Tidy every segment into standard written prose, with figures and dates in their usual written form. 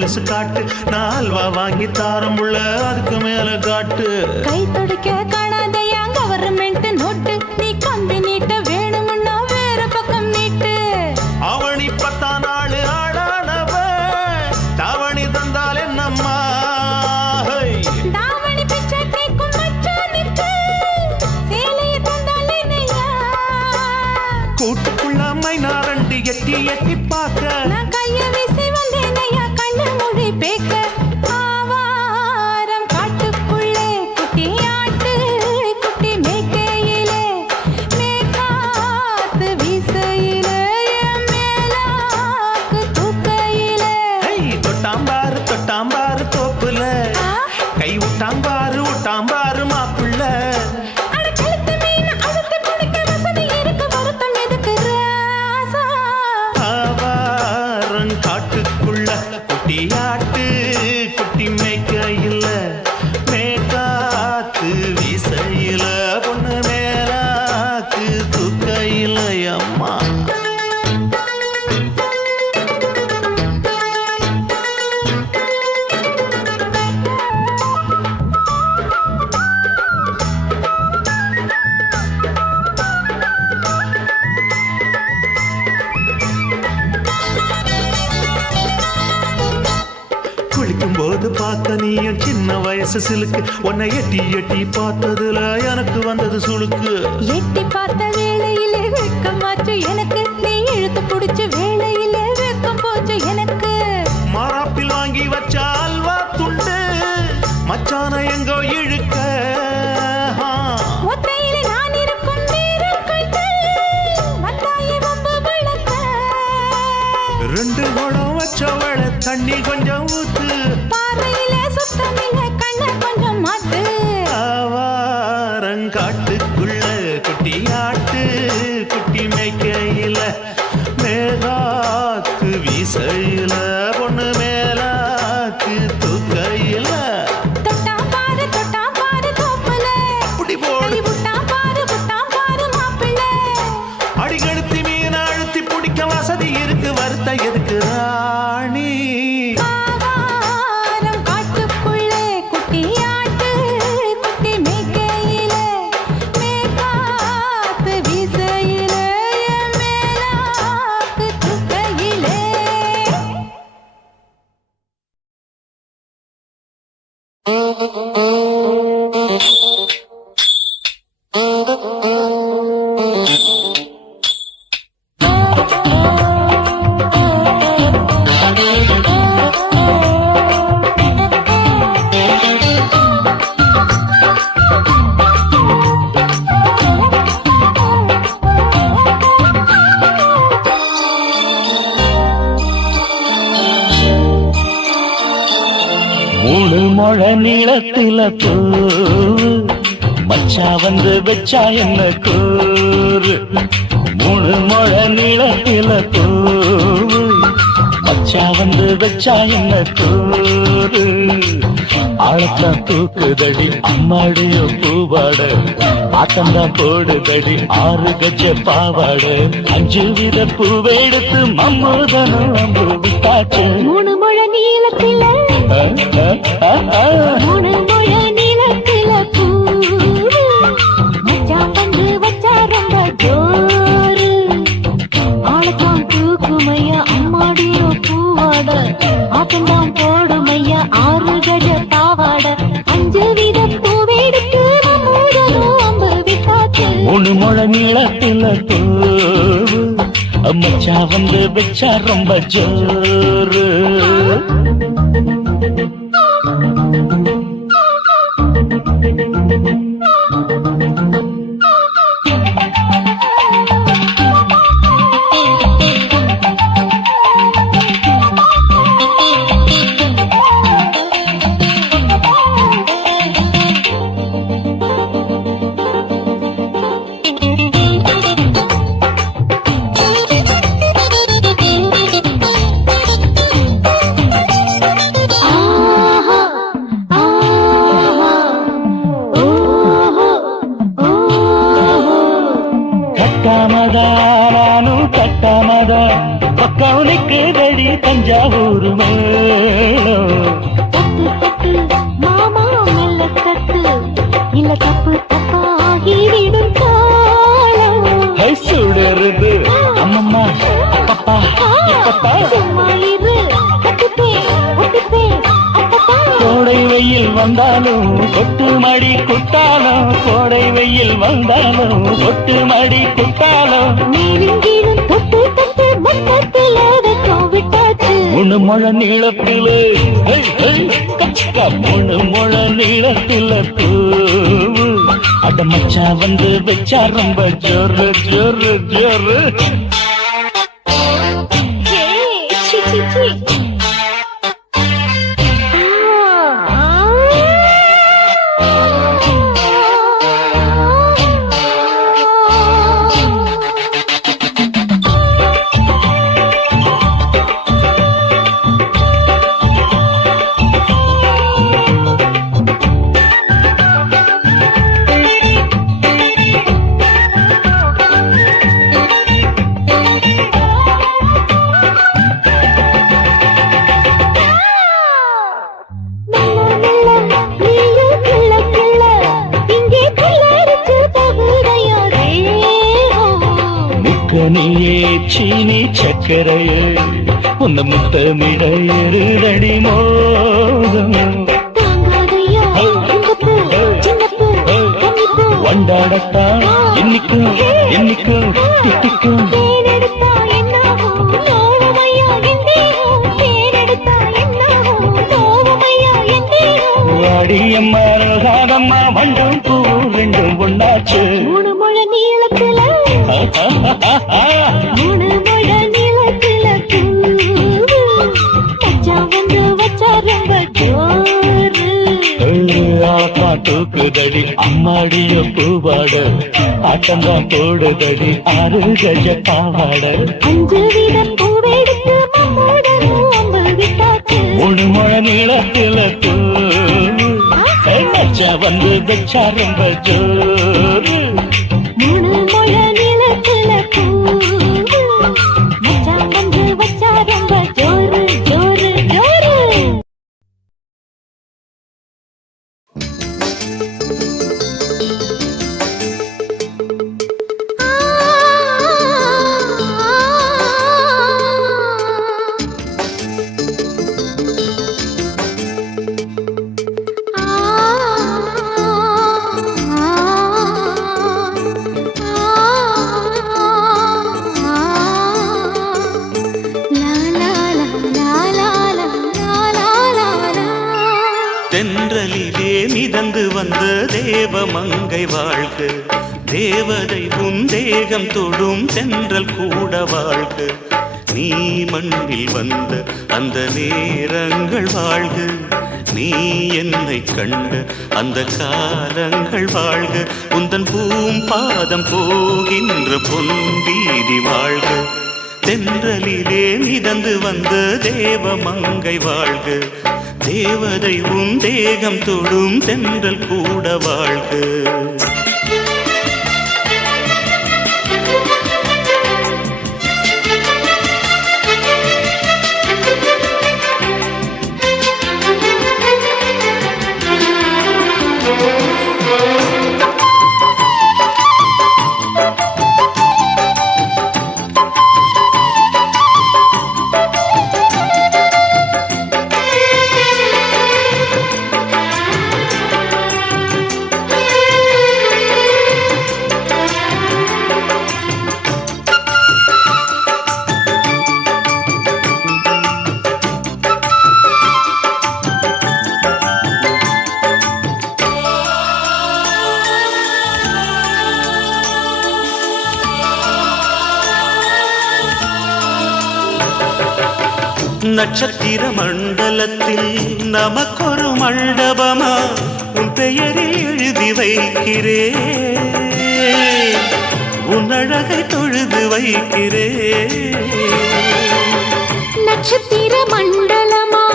கொலுசு காட்டு, நான் அல்வா வாங்கி தாரம் உள்ள அதுக்கு மேல காட்டு. கை துடிக்க காணாதையா கவர்மெண்ட் நோட்டு, நீ கம்பி நீட்ட வேணும்னா வேற பக்கம் நீட்டு. அவனி 10 நாள் ஆடானவ தாவணி தந்தால் என்னம்மா? தாவணி பிச்சை கேக்கும் மச்சானுக்கு சேலைய தந்தால் என்னையா? கூட்டுக்குள்ள மைனாரண்டு எட்டி எட்டி பார்க்க, நான் கைய வீசி வந்தேனையா கண்ணு மொழி பேக்க. ஆவாரம் காட்டுக்குள்ளே குட்டி ஆட்டு குட்டி மேய்க்கையிலே, மேக்காத்து வீசையிலே, என் மேலாக்கு தூக்கையிலே. தொட்டாம்பாரு தோப்புல கை விட்டாம்பாரு மாப்பிள்ள. அட கழுத்து மீன் அழுத்து குடிக்க வசதி இருக்கு, வருத்தம் எதுக்கு ராசா? ஆவாரம் காட்டுக்குள்ள குட்டியாட்டு குட்டி மேய்க்கையில, மேக்காத்து வீசையில, பொண்ணு மேலாக்கு தூக்கையில. அம்மா குளிக்கும் போது பார்த்த நீயும் சின்ன வயசு சிலுக்கு, உன்னை எட்டி எட்டி பார்த்ததுல எனக்கு வந்தது சுளுக்கு. எட்டி பார்த்த வேளையிலே வெக்கமாச்சு எனக்கு, நீ இழுத்து புடிச்ச வேளையிலே வெக்கம் போச்சு எனக்கு. மாறாப்பில் வாங்கி வச்ச அல்வா துண்டு மச்சான எங்கோ இழுக்க. ஒத்தையிலே நான் இருக்கும் நேரம் கண்டு வந்தாயே வம்பு விளக்க. 2 குடம் வச்சவள தண்ணி கொஞ்சம் ஊத்து, பார்வையிலே சுத்தமில்லை கண்ண கொஞ்சம் மாத்து. ஆவாரங்காட்டுக்குள்ள குட்டியாட்டு குட்டி மேய்க்கையில, மேலாக்கு வீசையில, பொண்ணு மேலாக்கு தூக்கையில. தொட்டாம் பாரு தோப்புல, அப்படி போடு. கை விட்டாம் பாரு மாப்பிள்ளை. அடிகழுத்தி மீன் அழுத்தி பிடிக்க வசதி இருக்கு, வருத்த எதுக்கு ராணி? ஆவாரம் காட்டுக்குள்ளே குட்டி ஆட்டு குட்டி மேய்க்கையிலே, மேக்காத்து வீசையிலே, என் மேலாக்கு தூக்கையிலே. மூணு முழ நீளத்தில பூ மச்சா வந்து வச்சா என்ன கூறு. 3 முழ நீளத்தில பூ மச்சா வந்து வச்சா என்ன கூறு. ஆழத்தான் தூக்குதடி அம்மாடிய பூவாட, ஆட்டம்தான் போடுதடி 6 கஜ பாவாட. 5 வித பூவெடுத்து மம்மூதனும் அம்பு விட்டாச்சு. 3 முழ நீளத்தில 3 முழ நீளத்தில பூ மச்சான் வந்து வச்சா ரொம்ப ஜோரு. ஆளத்தான் தூக்குமையா அம்மாடியோ பூவாட, ஆட்டம்தான் போடுமையா 6 கஜ பாவாட. 5 வித பூவெடுத்து மம்மூதனும் அம்பு விட்டாச்சு. 3 முழ நீளத்தில பூ மச்சா வந்து வச்சா ரொம்ப ஜோரு. கட்டாமதா நானும் கட்டாமதா பக்கம் நிற்குதடி தஞ்சாவூர் மேளம். தட்டு தட்டு மாமா மெல்ல தட்டு இல்ல தப்பு தப்பாகிவிடும் காலம். ஹை சுடருது அம்மம்மா அப்பப்பா இப்பப்பா. சும்மா இரு கட்டுப்பேன் ஒட்டுப்பேன் அப்பப்பா. கோடை வெயில் வந்தாலும் கொட்டு மடி குட்டாலும் கோடை வெயில் வந்தாலும் கொட்டு மடி குட்டாலும் மேலும் கீழும் தொட்டு தொட்டு மொத்தத்தில் வெக்கம் விட்டாச்சு. மூணு முழ நீளத்திலே கச்சக்கா மூணு முழ நீளத்தில பூவு அட மச்சா வந்து வச்சா ரொம்ப ஜோரு ஜோரு ஜோரு. ஹே, சி, சி, சி. நீயே சீனி சக்கரையே உன்ன முத்தமிட எருதடி மோகம். வண்டாடத்தான் என்னைக்கும் என்னைக்கும் திட்டிக்கும் வாடியம்மா ரோசாதம்மா வண்டும் பூ ரெண்டும் ஒண்ணாச்சு. மூணு முழ நீளத்துல மூணு முழ நீளத்துல மச்சான் வந்து வச்சா ரொம்ப ஜோரு. தூக்குதடி அம்மாடிய பூவாட ஆட்டம்தான் போடுதடி 6 கஜ பாவாட. 5 வீத பூவெடுத்து மம்மோட நோம்பு விட்டாச்சு. மூணு முழ நீளத்தில மச்சா வந்து வச்சா ரொம்ப ஜோரு. மூணு முழ நீளத்துல மச்சான் வந்து வச்சா ரொம்ப ஜோரு ஜோரு ஜோரு. தென்றலிலே மிதந்து வந்த தேவமங்கை வாழ்க, தேவதை உன் தேகம் தொடும் தென்றல் கூட வாழ்க. நீ மண்ணில் வந்த அந்த நேரங்கள் வாழ்க, நீ என்னை கண்ட அந்த காலங்கள் வாழ்க. உந்தன் பூம்பாதம் போகின்ற பொன்வீதி வாழ்க. தென்றலிலே மிதந்து வந்த தேவமங்கை வாழ்க, தேவதை உன் தேகம் தொடும் தென்றல் கூட வாழ்க. நட்சத்திர மண்டலத்தில் நமக்கொரு மண்டபமா உன் பெயரில் எழுதி வைக்கிறேன், உன் அழகை தொழுது வைக்கிறேன். நட்சத்திர மண்டலமா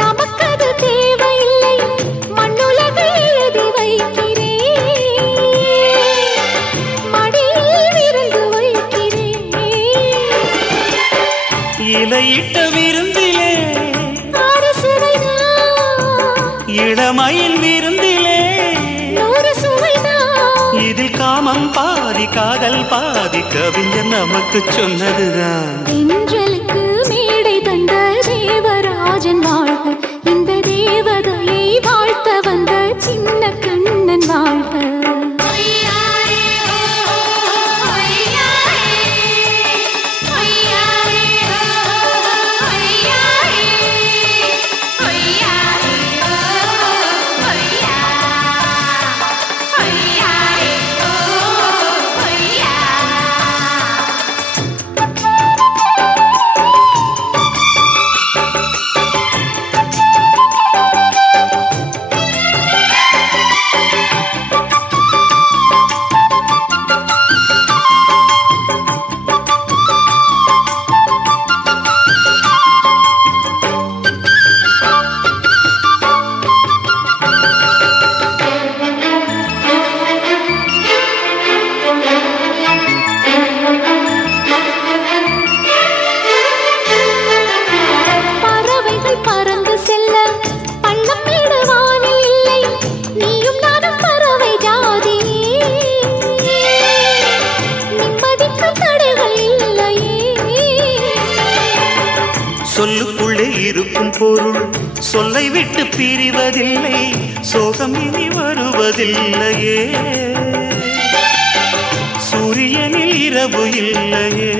நமக்கது தேவையில்லை, மண்ணுலகை எழுதி வைக்கிறேன், மடியில் விருந்து இலையிட்ட விருந்திலே ஆறு சுவைதான், இளமயில் விருந்திலே நூறு சுவைதான். இதில் காமம் பாதி காதல் பாதி கவிஞர் நமக்கு சொன்னதுதான். தென்றலுக்கு மேடை தந்த தேவராஜன் வாழ்க, இந்த தேவதையை வாழ்த்த வந்த சின்ன கண்ணன் வாழ்க. சொல்லுக்குள்ளே இருக்கும் பொருள் சொல்லை விட்டு பிரிவதில்லை, சோகம் இனி வருவதில்லையே. சூரியனில் இரவு இல்லையே.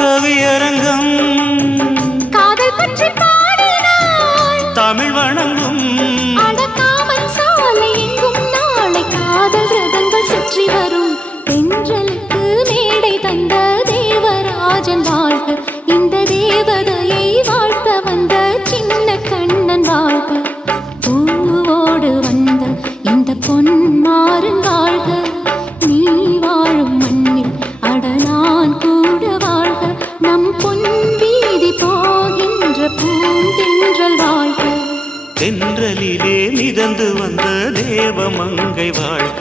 கவியரங்கம் காதல் பற்றி பாடினாள், தமிழ் வணங்கும் அடக்காமல் சாலை எங்கும் நாளை காதல் ரதங்கள் சுற்றி வரும். தென்றலுக்கு மேடை தந்த தேவராஜன் வாழ்க, இந்த தேவதையை வாழ்த்த வந்த சின்ன கண்ணன் வாழ்க. பூவோடு வந்த இந்த பொன்மாறன் வாழ்க, நீ வாழும் மண்ணில் அட நான் கூட வாழ்க. நம் பொன் வீதி போகின்ற பூந்தென்றல் வாழ்க. தென்றலிலே மிதந்து வந்த தேவமங்கை வாழ்க,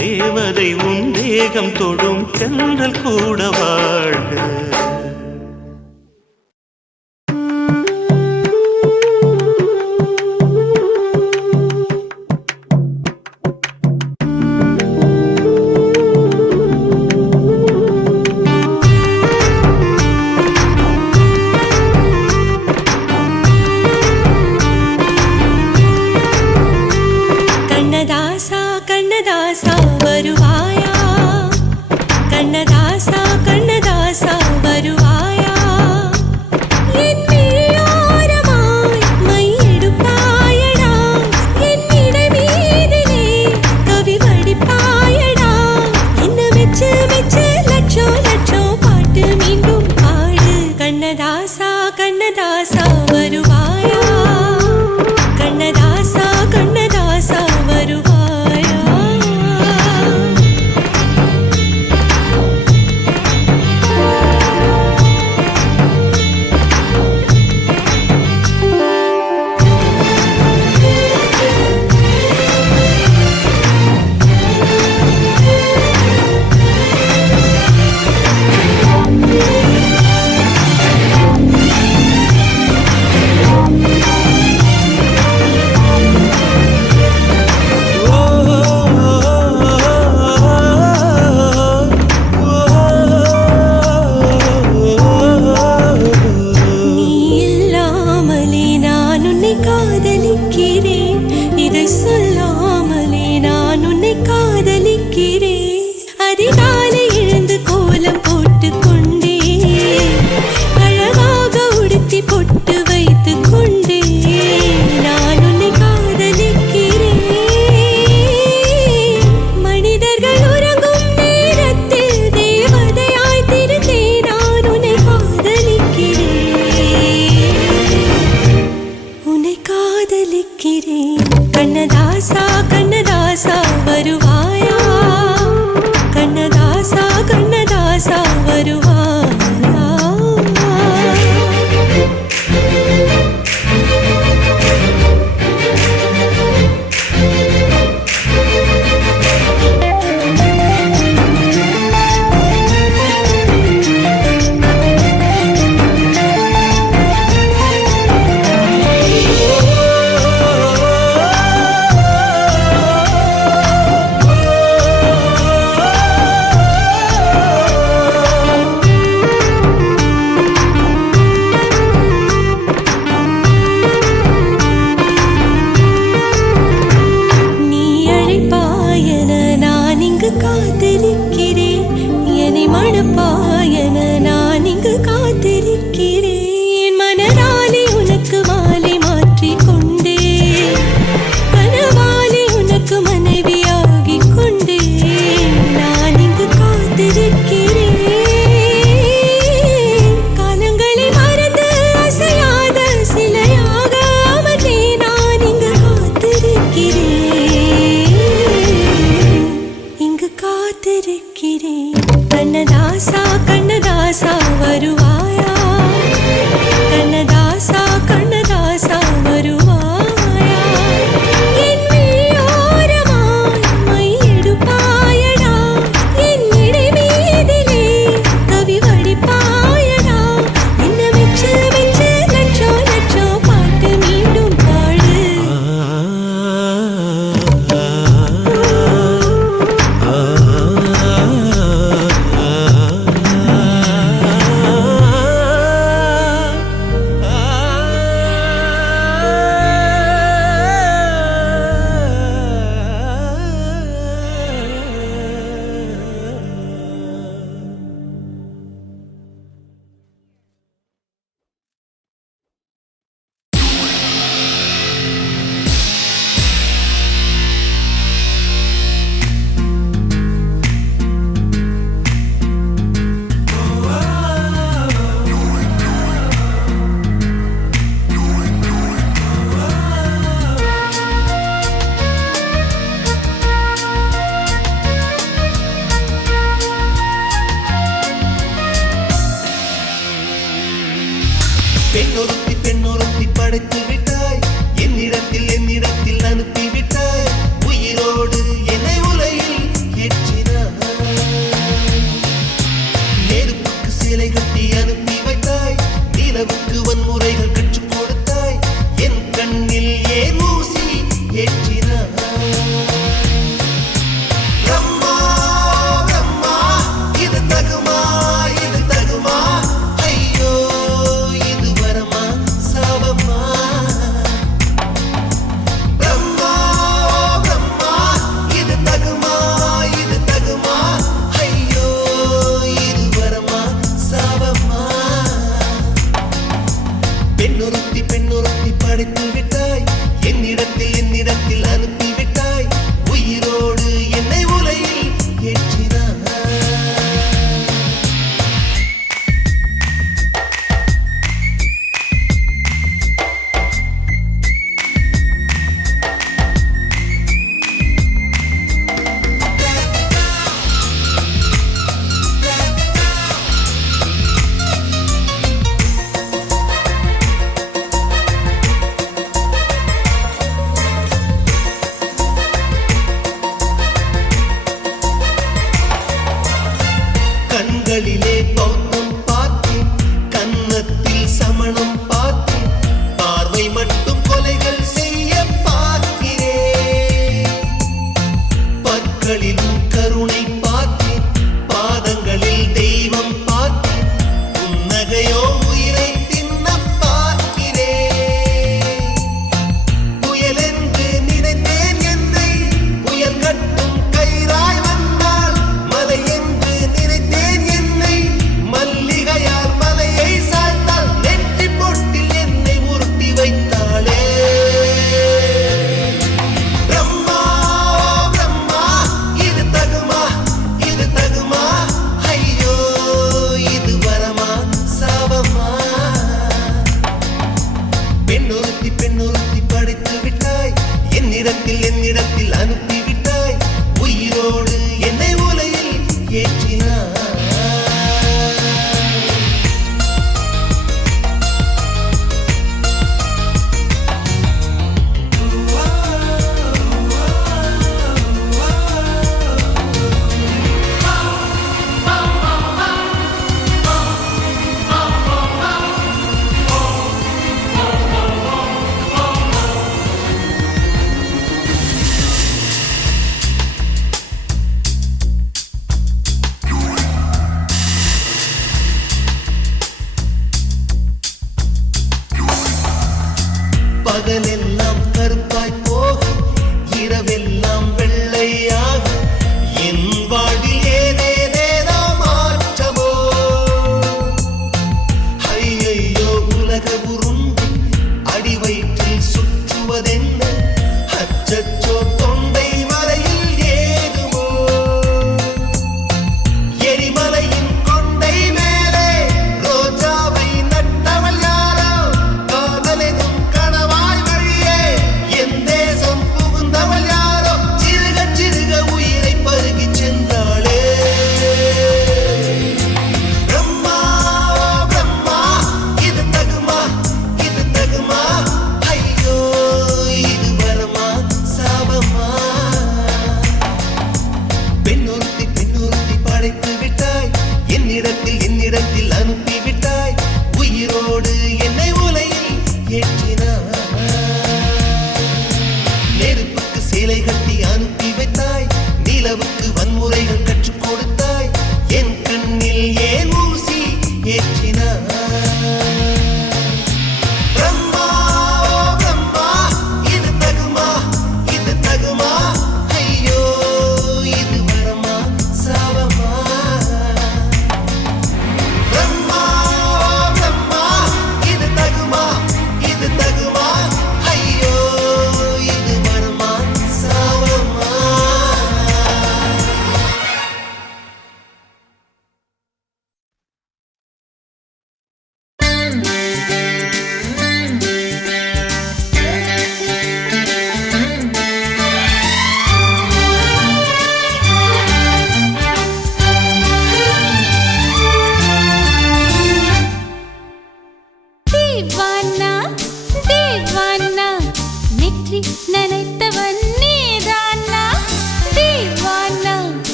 தேவதை உன் தேகம் தொடும் தென்றல் கூட வாழ்க. கண்ணதாசா கண்ணதாசா வருவாயா, கண்ணதாசா கண்ணதாசா வருவாயா, என் விழியோரமாய் மையெடுப்பாயடா, என் இடை மீதிலே கவி வடிப்பாயடா, என்ன மெச்சு மெச்சு லட்சம் லட்சம் பாட்டு மீண்டும் பாடு. கண்ணதாசா கண்ணதாசா வருவாயா, கண்ணதாசா கண்ணதாசா வருவாயா. கண்ணதாசா கண்ணதாசா வருவாயா. பூக்களிலும் கருணை பார்த்தேன், பாதங்களில் தெய்வம் பார்த்தேன், புன்னகையோ உயிரை தின்ன பார்க்கிறேன். புயல் என்று நினைத்தேன் என்னை, புயல் கட்டும் கயிறாய் வந்தால், மலை என்று நினைத்தேன் என்னை, மல்லிகையால் மலையை சாய்த்தால், நெற்றி பொட்டில் என்னை உருட்டி வைத்தாளே. பிரம்மா பிரம்மா இது தக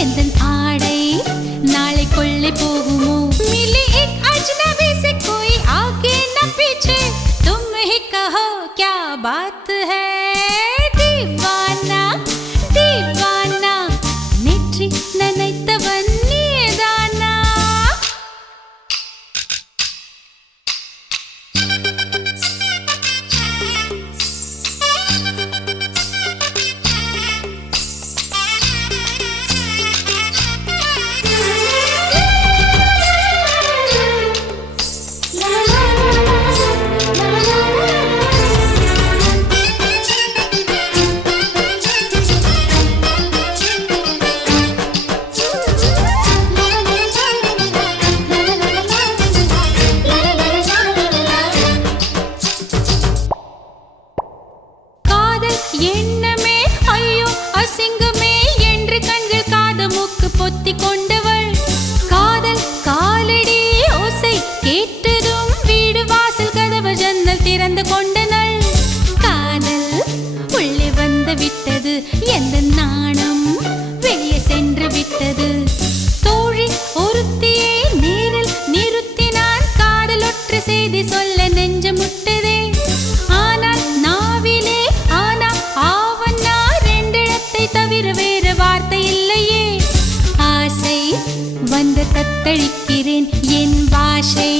எந்தன் ஆடை நாளை கொள்ளை போகுமோ मिली एक अजनबी से कोई आगे न पीछे तुम ही कहो क्या बात है दीवाना दीवाना नेற்றி நினைத்தவன் நீதானா காதல் எண்ணமே ஐயோ அசிங்கமே என்று கண்கள் காது மூக்கு பொத்தி கொண்டவள் காதல் காலடி ஓசை கேட்டதும் வீடு வாசல் கதவு ஜன்னல் திறந்து கொண்டனள் காதல் உள்ளே வந்து விட்டது எந்த நாணம் வெளியே சென்று விட்டது தோழி ஒருத்தியே நேரில் நிறுத்தினான் காதல் ஒற்றை செய்தி சொல்ல நெஞ்சு முட்டதே ஆனால் நாவிலே ஆனா ஆவன்னா ரெண்டிடத்தை தவிர வேறு வார்த்தை இல்லையே ஆசை வந்து தத்தளிக்கிறேன் என் பாஷை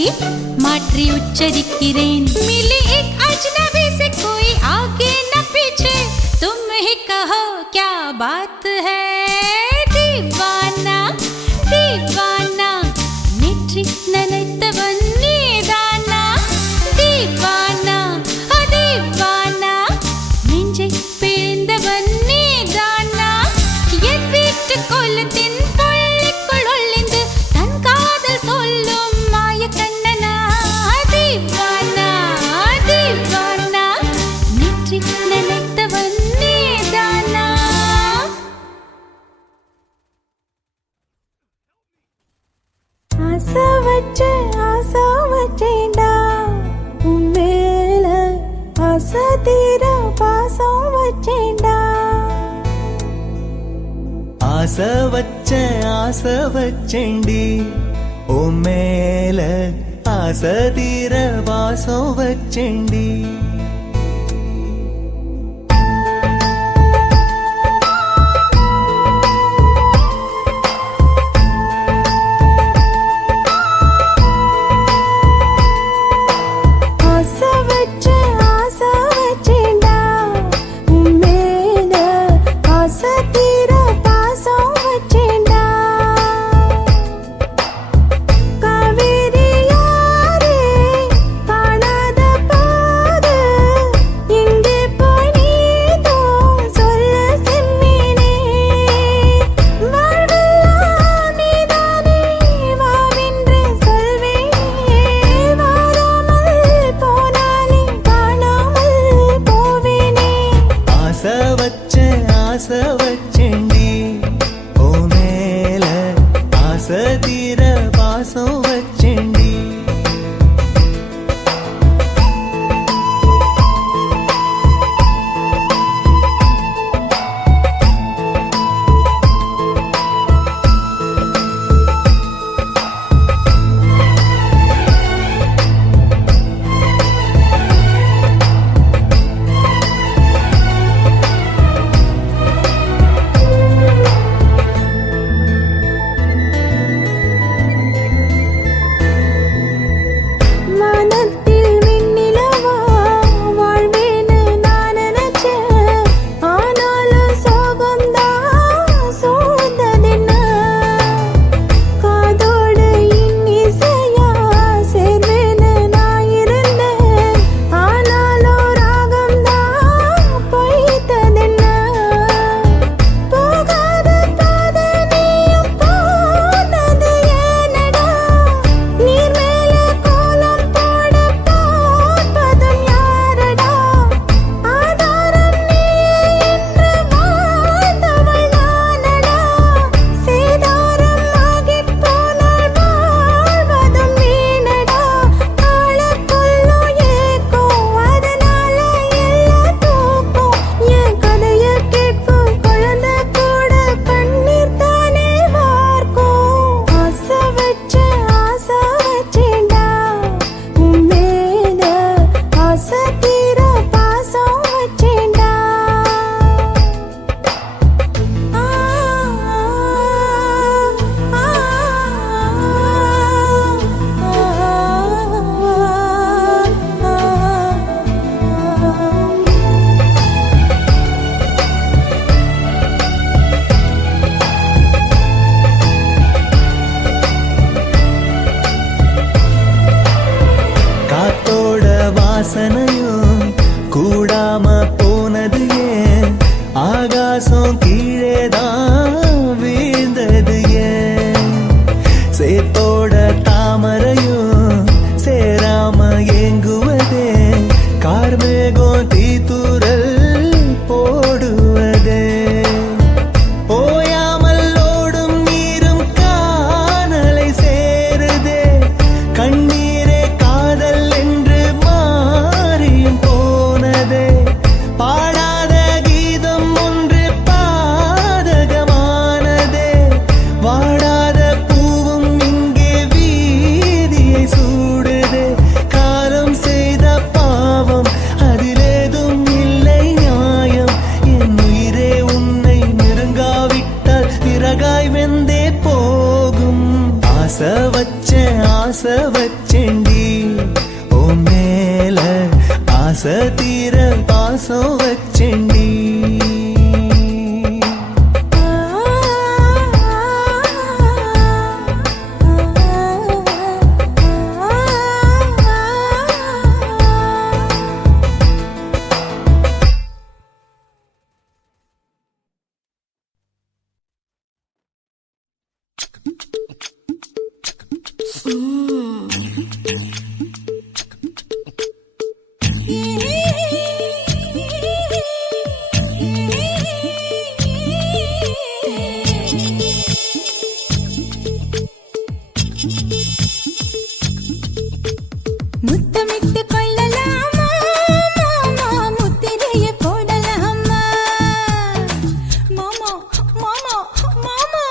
மாற்றி உச்சரிக்கிறேன் मिली एक अजनबी से कोई आगे न पीछे तुम ही कहो क्या बात है दीवाना दीवाना नेற்றி நினைத்தவன் நீதானா दीवाना दीवाना நெஞ்சை பிழிந்தவன் நீதானா என் வீட்டு கொல்லத்தின் புள்ளிக்குள் ஒளிந்து தன் காதல் சொல்லும் மாய கண்ணனா दीवाना दीवाना நெற்றி நினைத்தவன் நீதானா ஆசை வச்சேன்டா உன் மேல ஆசை தீர பாசம் வச்சேன்டா ஆசை வச்சேண்டி ஓ மேல ஆசை தீர வாசம் வச்சேண்டி ஆசை வச்சேன்டா உன் மேல ஆசை தீர பாசம் வச்சேன்டா காவேரி யாரே காணாத பாதை விறகாய் வெந்தே போகும் ஆசை வச்சேண்டி ஓ மேல ஆசை தீர பாசம் வச்சேண்டி முத்தமிட்டு கொள்ளலாமா மாமா முத்திரையை போடலாமா மாமா மாமா மாமா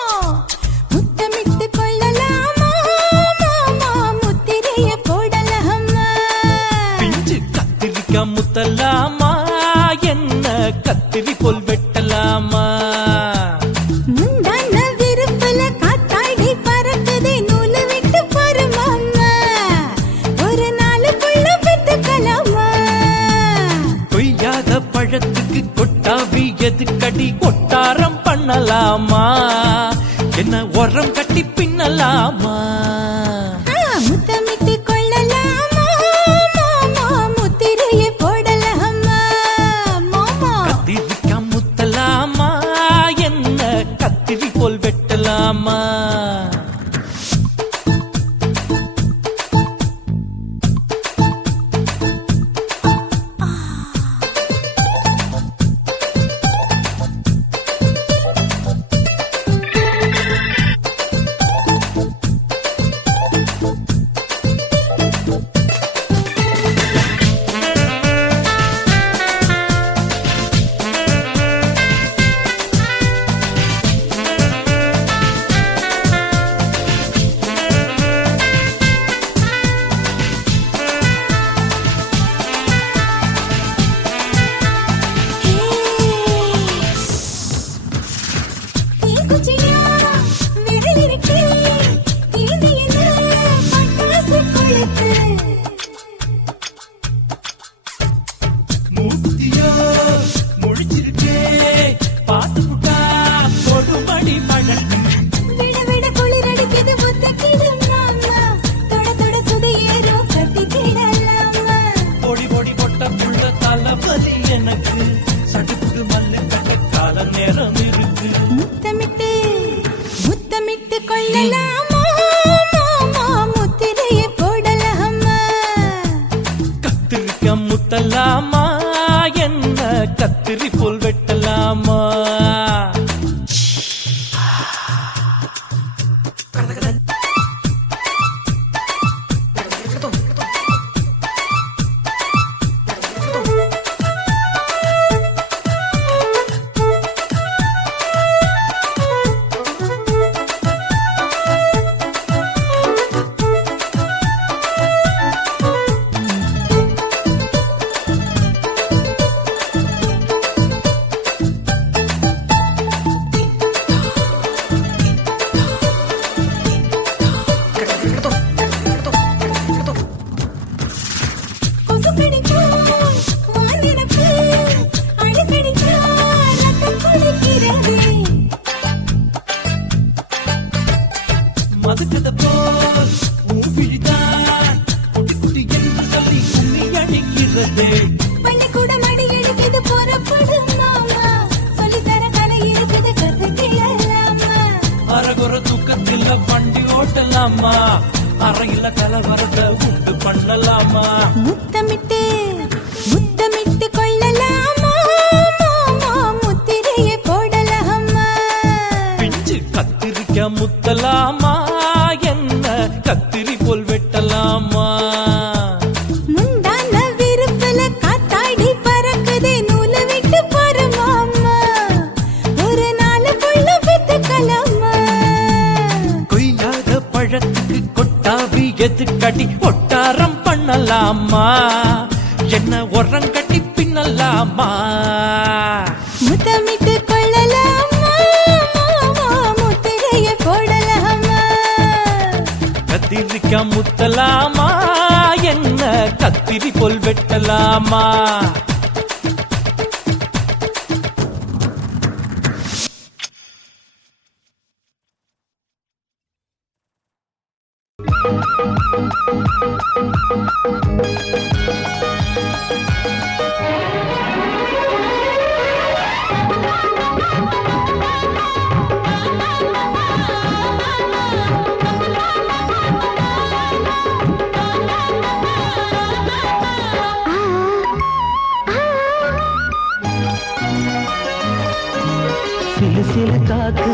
முத்தமிட்டு கொள்ளலாமா மாமா முத்திரையை போடலாமா பிஞ்சு கத்திரிக்காய் முத்தலாமா என்ன கத்திரி போல் வெட்டலாமா முந்தான விருப்பல காத்தாடி பறக்குதே நூலு விட்டு பாரு மாமா ஒரு நாளுக்குள்ள பெத்துக்கலாமா கொய்யாத பழத்துக்கு கொட்டாவி எதுக்கடி கொட்டாரம் பண்ணலாமா என்ன உரம் கட்டி பின்னலாமா முத்தமிட்டு கொள்ளலாமா மாமா முத்திரையை போடலாமா மாமா கத்திரிக்காய் முத்தலாமா என்ன கத்திரி போல் வெட்டலாமா தீக்குச்சியா விரல் இருக்கு தீண்டி என்ன பட்டாசு கொளுத்து மூத்தியோ முழிச்சிருக்கே பாத்து புட்டா கொடுமடி மழல் விட விட குளிர் அடிக்குது ஒத்தக்கிடும் மாமா தொட தொட சுதையேறும் கட்டிக்கிடலாமா பொடி பொடி பொட்ட புள்ள தலைவலி எனக்கு சடுக்கு மல்லு கட்ட கால நேரம் இருக்கு முத்தமிட்டு முத்தமிட்டு கொள்ளலாமா மாமா முத்திரையை போடலாமா கத்திரிக்காய் முத்தலாமா என்ன கத்திரி போல் வெட்டலாமா கொசு கடிச்சா வாந்திரப்பு அடிக்கடிச்சா ரத்தம் குளிக்கிறது மதுக்கத போல் ஊவிழிதான் குட்டி குட்டி என்று சொல்லி கும்மி அடிக்கிறது பள்ளிக்கூடம் அடி எடுக்குது புறப்படு மாமா சொல்லித்தர கலை இருக்குது கத்துக்கிடலாமா அரகுற தூக்கத்தில் வண்டி ஓட்டலாமா அறையில கலவரத்தை உண்டு பண்ணலாமா முத்தமிட்டு முத்தமிட்டு கொள்ளலாமா மாமா முத்திரையை போடலாமா பிஞ்சு கத்திரிக்காய் முத்தலாமா என்ன கத்திரி போல் வெட்டலாமா முந்தான விருப்பல காத்தாடி பறக்குதே நூலு விட்டு பாரு மாமா ஒரு நாளுக்குள்ள பெத்துக்கலாமா கொய்யாத பழத்துக்கு கொட்டாவி எதுக்கடி ஒட்டாரம் பண்ணலாமா என்ன உரம் கட்டி பின்னலாமா முத்தமிட்டு கொள்ளலாமா மாமா சண்டைய போடலாமா கத்திரிக்காய் முத்தலாமா என்ன கத்திரி போல் வெட்டலாமா சிலு சிலு காத்து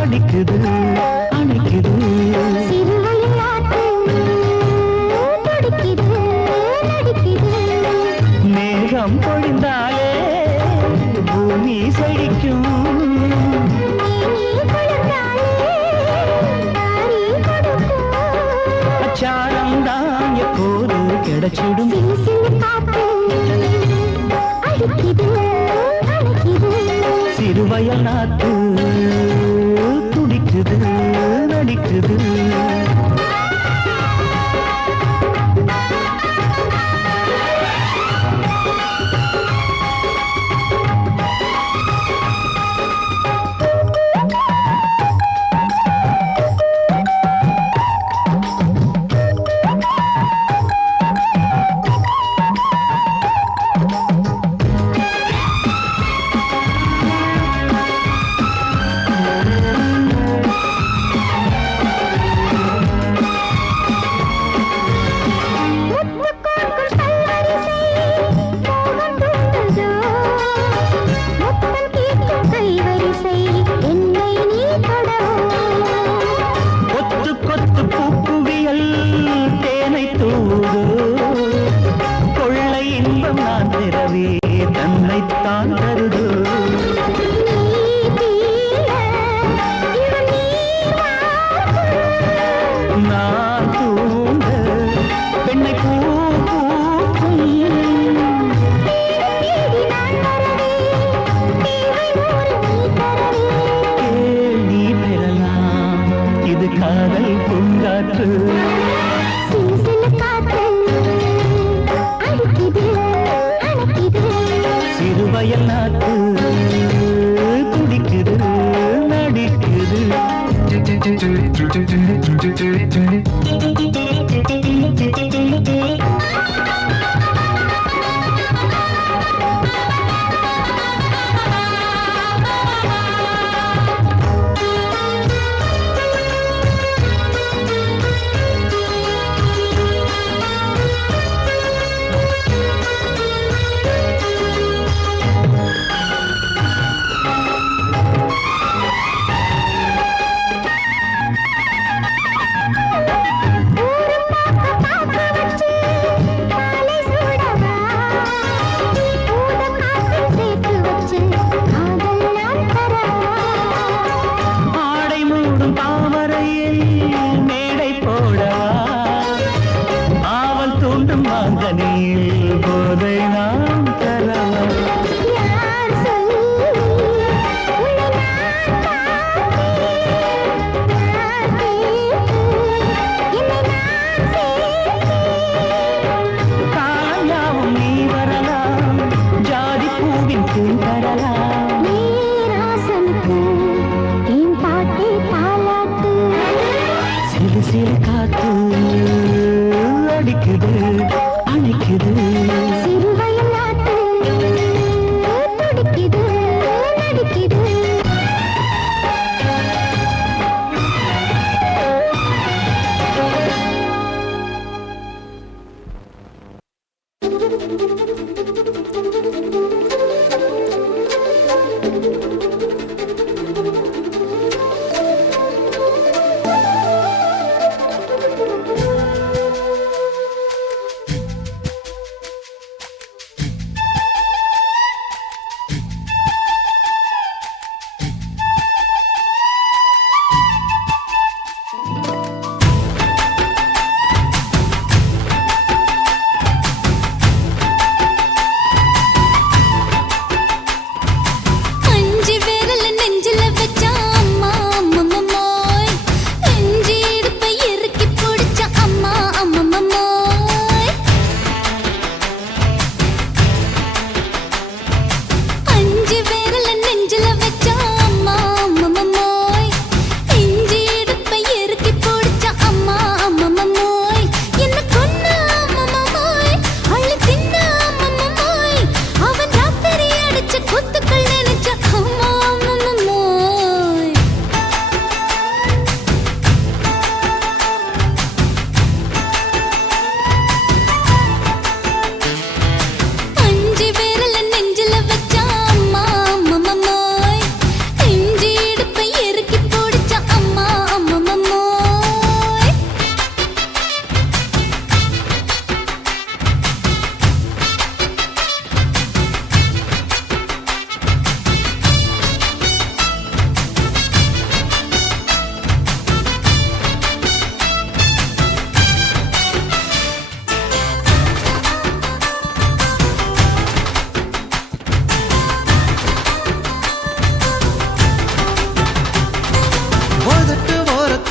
அடிக்குது அணைக்குது மேகம் பொழிந்தாலே பூமி செழிக்கும் அச்சாரம் தான் எப்போது கிடைச்சிடும் சிறுவயல் நாத்து துடிக்குது நடிக்குது தன்னைத்தான் தருது நான் தூங்க பெண்ணை பூ பூக்கும் நீ பெறலாம் இது காதல் பூங்காற்று சிறுவயல் நாத்து துடிக்குது நடிக்குது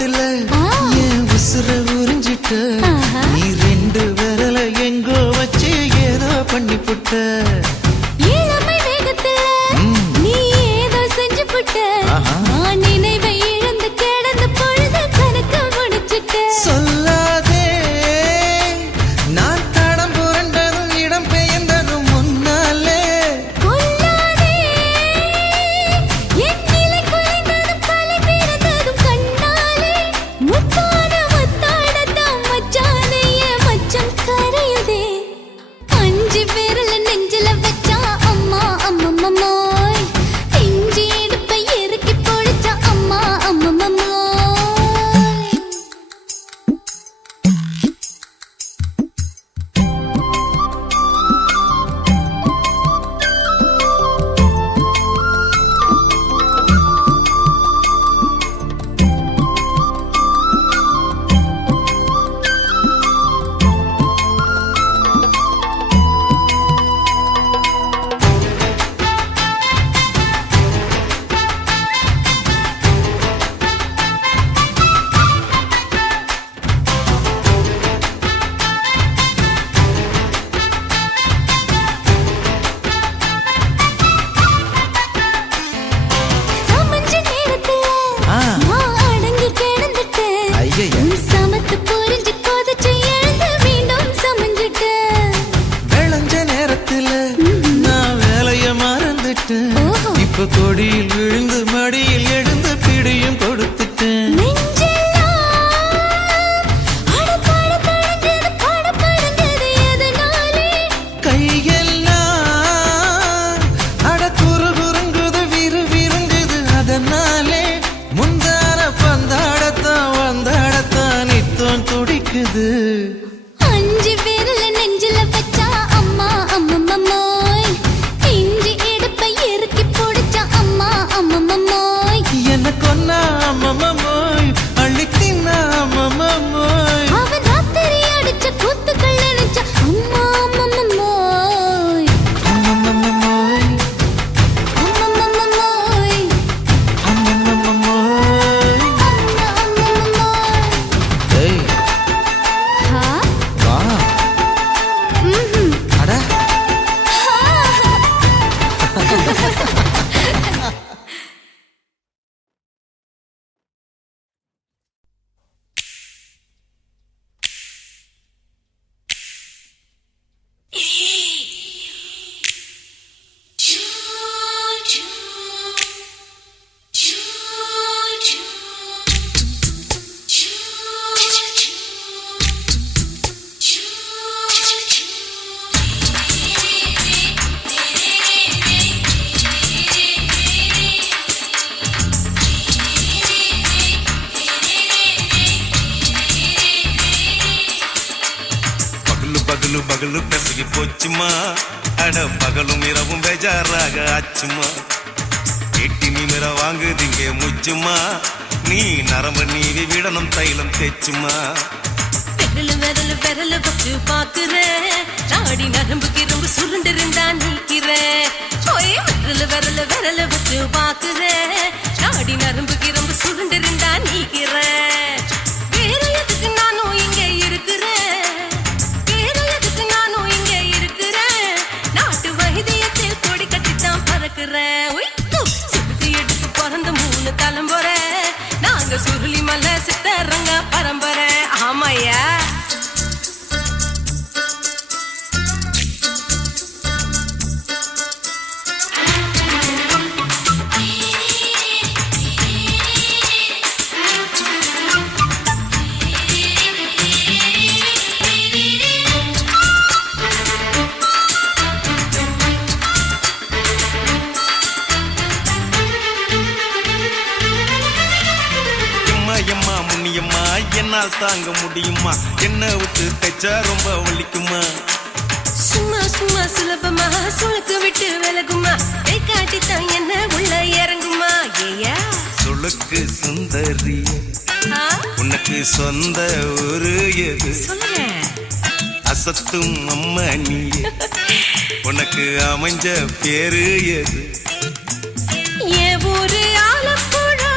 ஓரத்துல என் உசுர உறிஞ்சிட்ட நீ ரெண்டு விரல எங்கோ வச்சு ஏதோ பண்ணி புட்ட இளமை வேகத்துல நீ ஏதோ செஞ்சு புட்ட நான் நினைவை இழந்து கிடந்த பொழுது கணக்கு முடிச்சிட்ட சொல்லாதே நான் தடம் புரண்டதும் இடம் பெயர்ந்ததும் முன்னாலே கொல்லாதே என் நிலை குலைந்ததும் தலை பிறந்ததும் கண்ணாலே முத்தான முத்தாடத்தான் மச்சானைய மச்சம் கரையுதே அஞ்சு விரல நெஞ்சில வச்சா அம்மா அம்மம்மோய் இஞ்சி இடுப்பை இறுக்கி பொடிச்சா அம்மா அம்மம்மோய் சமஞ்ச நேரத்துல நான் அடங்கி கிடந்துட்டேன் ஐயைய. உன் சமத்து புரிஞ்சு கொதிச்சு எழுந்து மீண்டும் சமஞ்சிட்டேன் விளைஞ்ச நேரத்துல நான் வேலைய மறந்துட்டேன் ஓஹோ. இப்ப கொடியில் விழுந்து மடியில் எழுந்து பிடியும் கொடுத்துட்டேன் நெஞ்செல்லாம் அடப்பாட தடஞ்சது படபடங்குது எதனாலே கையெல்லாம் அட குறுகுறுங்குது விறுவிறுங்குது அதனாலே முந்தான பந்தாடத்தான் வந்தாடத்தான் நித்தம் துடிக்குது அஞ்சு விரல நெஞ்சில வச்சா அம்மா அம்மம்மோய் இஞ்சி இடுப்பை இறுக்கி பொடிச்சா அம்மா அம்மம்மோய் என்ன கொன்னா அம்மம்மோய் அள்ளி தின்னா அம்மம்மோய் அவன் ராத்திரி அடிச்ச கூத்துக்கள் நினைச்சா அம்மா அம்மம்மோய் அம்மம்மோய் அம்மம்மோய் அம்மம்மோய் அம்மம்மோய் ஏய் ஹா வா ம்ஹும் அட பகலு பகலு பகலு பெசகி போச்சுமா அட பகலும் இரவும் பேஜாராக ஆச்சுமா எட்டி நிமிர வாங்குதிங்க முச்சுமா நீ நரம்பு நீவி விடணும் தைலம் தேச்சுமா விரலு விரலு விரலு வச்சு பாக்குறேன் நாடி நரம்பு கிரம்பு சுருண்டு இருந்தா நீக்கிறேன் ஓய் விரலு விரலு விரலு வச்சு பாக்குறேன் நாடி நரம்பு கிரம்பு சுருண்டு இருந்தா நீக்கிறேன் வேற எதுக்கு நானும் இங்க இருக்கிறேன் வேற எதுக்கு நானும் இங்க இருக்கிறேன் நாட்டு வைத்தியத்தில் கொடி கட்டித்தான் பறக்கிறேன் ஒய் சுத்தி எடுத்து பிறந்த 3 தலைமுறை நாங்க சுருளி மலை சித்தரங்க பரம்பரை ஆமையா எம்மா முன்னியம்மா என்னால் தாங்க முடியுமா என்ன விட்டு தைச்சா ரொம்ப வலிக்குமா சும்மா சும்மா சுலபமா சுளுக்கு விட்டு விலகுமா கை காட்டித்தான் என்ன உள்ள இறங்குமா ஏயா சுளுக்கு சுந்தரி உனக்கு சொந்த ஊரு எது சொல்லுங்க அசத்தும் அம்மா நீ உனக்கு அமைஞ்ச பேரு எது என் ஊரு ஆலப்புழா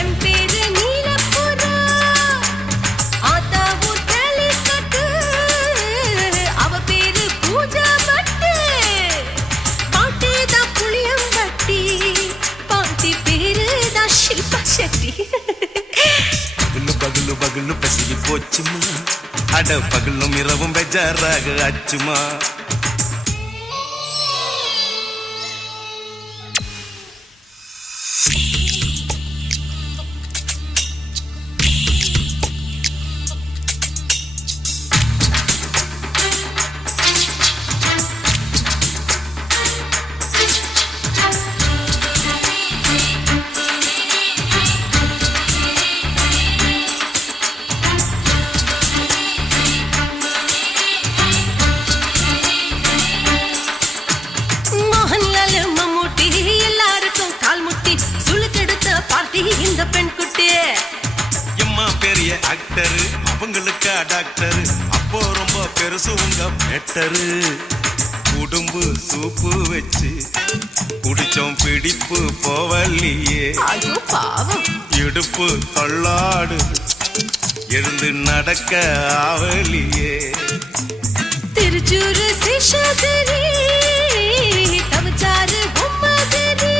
என் பேரு நீ அட பகலும் இரவும் பெஜாராக ஆச்சுமா. மோகன்லால் மம்மூட்டி எல்லாருக்கும் கால் முட்டி சுளுக்கெடுத்த பார்ட்டி இந்த பெண் குட்டி. எம்மா பெரிய ஆக்டரு அவங்களுக்கா டாக்டரு அப்போ ரொம்ப பெருசு உங்க மேட்டரு. குடும்பு சூப்பு வச்சு குடிச்சோம் பிடிப்பு போவல்லையே. ஐயோ பாவம். இடுப்பு தள்ளாடு எழுந்து நடக்க ஆவலியே. திருச்சூரு சேஷாதிரி தவச்சாரு பொம்மதிரி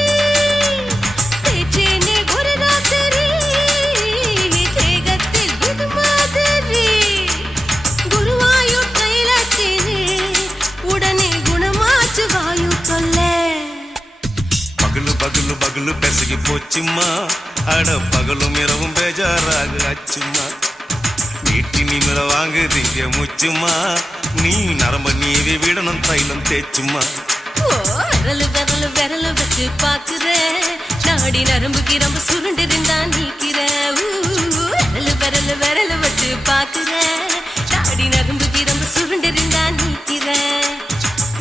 தேச்சேனே ஒரு ராத்திரி தேகத்தில் இது மாதிரி குருவாயூர் தைலத்தினே உடனே குணமாச்சு வாயு தொல்லை. பகலு பகலு பகலு பெசகி போச்சுமா. அட பகலும் இரவும் பேஜாராக ஆச்சுமா. நீட்டி நிமிர வாங்குதீங்க முச்சுமா. நீ நரம்ப நீவி விடணும் தைலம் தேச்சுமா. ஓ விரலு விரலு விரலு வச்சு பாக்குறேன் நாடி நரம்பு கிரம்பு சுருண்டிருந்தா நீக்கிறேன். விரலு விரலு விரலு வச்சு பாக்குறேன் நாடி நரம்பு கிரம்பு சுருண்டிருந்தா நீக்கிறேன்.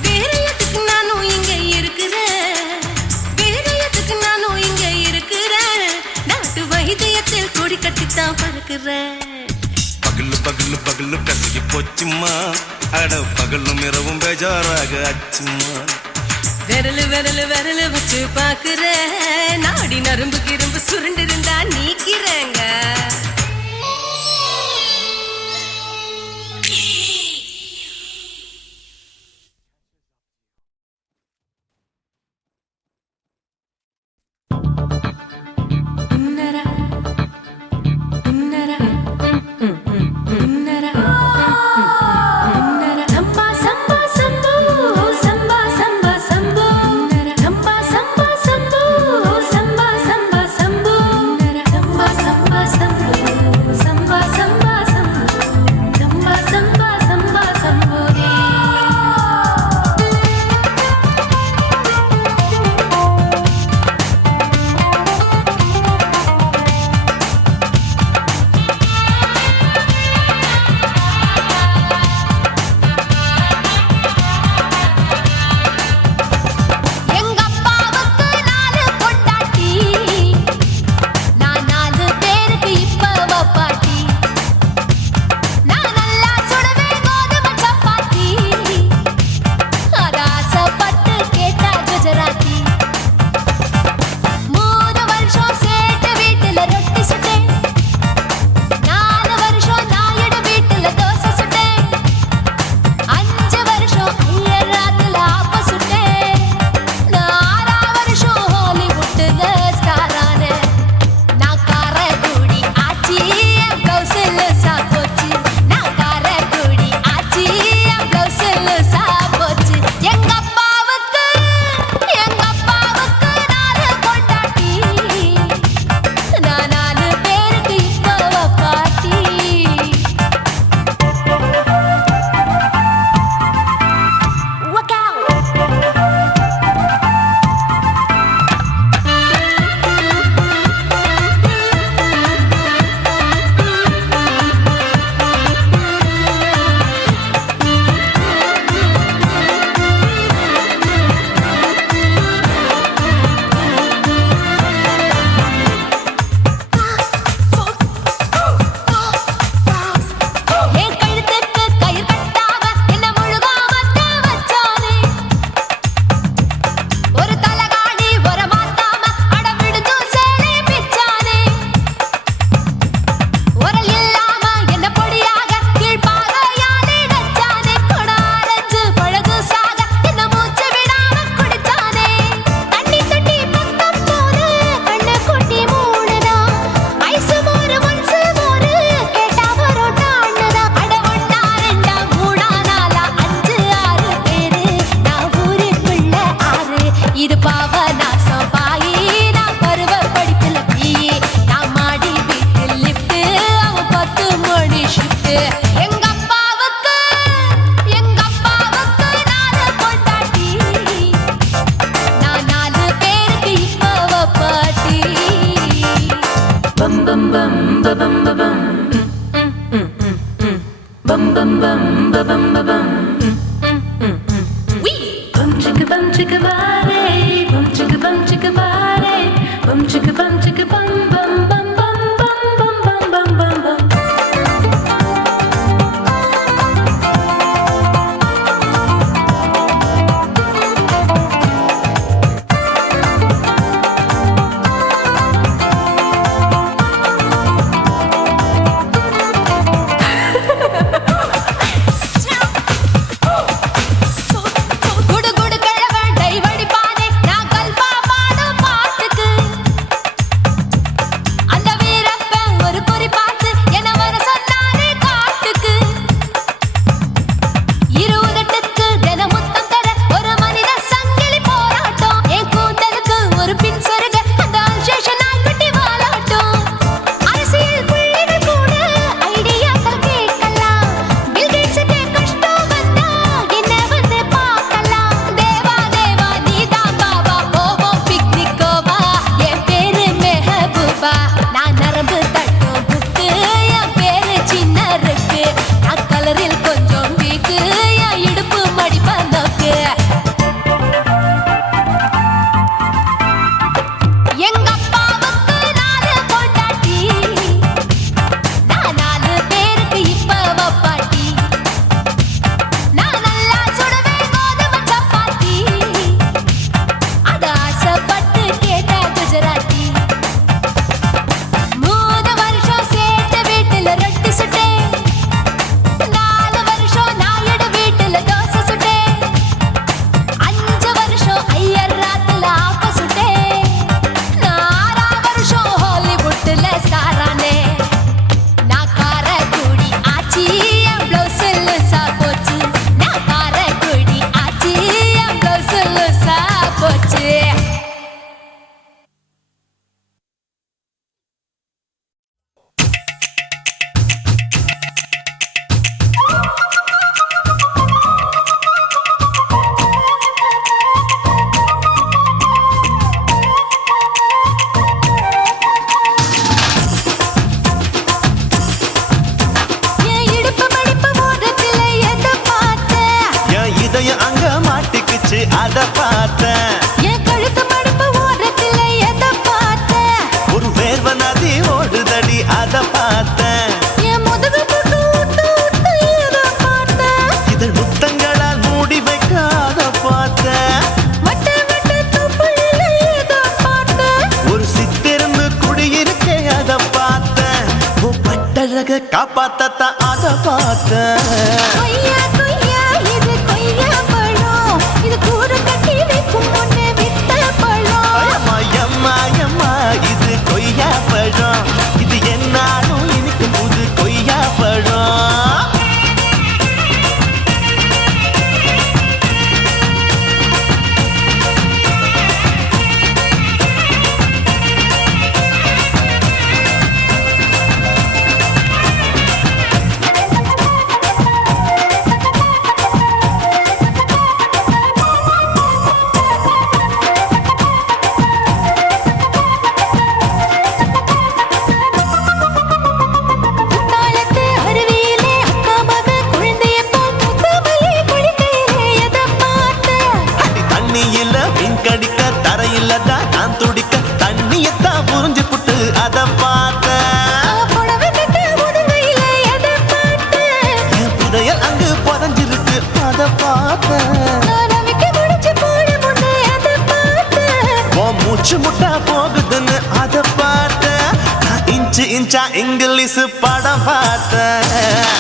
வேற எதுக்கு நானும் இங்க இருக்கிறேன், வேற எதுக்கு நானும் இங்க இருக்கிறேன். நாட்டு வைத்தியத்தில் கொடி கட்டித்தான் பறக்கிறேன். பகலு பகலு பகலு பெசகி போச்சுமா. அட பகலும் இரவும் பேஜாராக ஆச்சுமா. விரலு விரலு விரலு வச்சு பாக்குறேன் நாடி நரம்பு கிரம்பு சுருண்டிருந்தா நீக்கிறேங்க. சம்பா சம்பா சம்போ சம்பா சம்பா சம்போ சம்பா சம்பா சம்போ சம்பா சம்பா Shambho bum bum bum ba bum ba bum. Wee. Bum chicka body, bum chicka body, bum chicka bum bum bum bum bum bum bum bum bum. குடு குடு கிழவன் டைவடி பானே நான் கல்பா பாடும் பாட்டுக்கு அந்த வீரப்பன் ஒரு குறி பார்த்து என்ன வர சொன்னானே காட்டுக்கு 28க்கு தினமுத்தம் தர ஒரு மனித சங்கிலி போராட்டம் என் கூந்தலுக்கு ஒரு பின் சொருக அந்த அல்சேஷன் ஆல்பட்டி வாலாட்டம் அரசியல் புள்ளிகள் கூட ஐடியாக்கள் கேட்கலாம் பில் கேட்ஸுக்கு கஷ்டம் வந்தா என்ன வந்து பார்க்கலாம் தேவா தேவா நீதான் பாபா போவோம் பிக்னிக்கோவா என் பேரு மெஹபூபா நான் நரம்பு தட்டும் புக்கு என் பேரு சின்ன இருக்கு நான் கலரில் கொஞ்சம் வீக்கு என் இடுப்பு மடிப்ப நோக்கு எங்க அப்பாவுக்கு 4 பொண்டாட்டி நான் 4 பேருக்கு இப்ப வப்பாட்டி நான் நல்லா சுடுவேன் கோதுமை சப்பாத்தி அத ஆசைப்பட்டு கேட்டா குஜராத்தி 3 வருஷம் சேர்த்து வீட்டுல ரொட்டி சுட்டேன் 4 வருஷம் நாயுடு வீட்டுல தோசை சுட்டேன் 5 வருஷம் ஐயர் ராத்துல ஆப்ப சுட்டேன் 6 வருஷம் ஹாலிவுட்ல ஸ்டாரானே நான் காரக்குடி ஆச்சி என் பிளவுஸ் லூசா போச்சு நான் காரக்குடி ஆச்சி என் பிளவுஸ் லூசா போச்சு என் இடுப்பு மடிப்பு ஓரத்துல எதை பார்த்தேன் என் இதயம் அங்க மாட்டிக்குச்சு அத பார்த்தேன் என் கழுத்து மடிப்பு ஓரத்துல எதை பார்த்தேன் ஒரு வேர்வ நதி ஓடுதடி அத பார்த்தேன் என் முதுகு புட்டு ஊத்து ஊத்து எதை பார்த்தேன் இதழ் முத்தங்களால் மூடி வைக்க அத பார்த்தேன் வட்ட வட்ட தொப்புள்ள எதை பார்த்தேன் ஒரு சித்திருந்து குடியிருக்கே அத பார்த்தேன் உன் பட்டழக காப்பாத்தத்தான் அத பார்த்தேன் கொய்யா கொய்யா இது கொய்யா பழம் இது கூற கட்டி வைக்கும் முன்னே வித்த பழம் அயம்மா எம்மா எம்மா இது கொய்யா பழம் இது என்னாலும் எனக்கு புது கொய்யா பழம் குத்தாலத்து அருவியிலே அக்கா மக குழந்தைய போல் முகமலே குளிக்கையிலே எதை பார்த்தேன் அடி தண்ணியில மீன் கடிக்க தரையில தான் நான் துடிக்க தண்ணியத்தான் புரிஞ்சு புட்டு அத பார்த்தேன் புடவை கட்ட முதுகையிலே எதை பார்த்தேன் என் புதையல் அங்கு புதஞ்சிருக்கு அத பார்த்தேன் நான் அவிக்க முடிச்சு போட முன்னே எதை பார்த்தேன் உன் மூச்சு முட்டா போகுதுன்னு அத பார்த்தேன் நான் இன்ச்சு இன்ச்சா இங்கிலீஷ் படம் பார்த்தேன்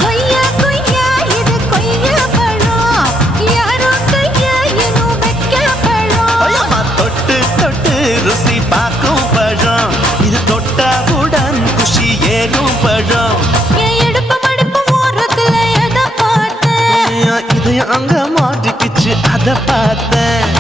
கொய்யா கொய்யா இது கொய்யா பழம் யாரோ கையா இன்னும் வைக்க பழம் அயம்மா தொட்டு தொட்டு ருசி பார்க்கும் பழம் இது தொட்டவுடன் குஷி ஏறும் பழம் என் இடுப்பு மடிப்பு ஓரத்துல எதை பார்த்தேன் என் இதயம் அங்க மாட்டிக்கிச்சு அத பார்த்தேன்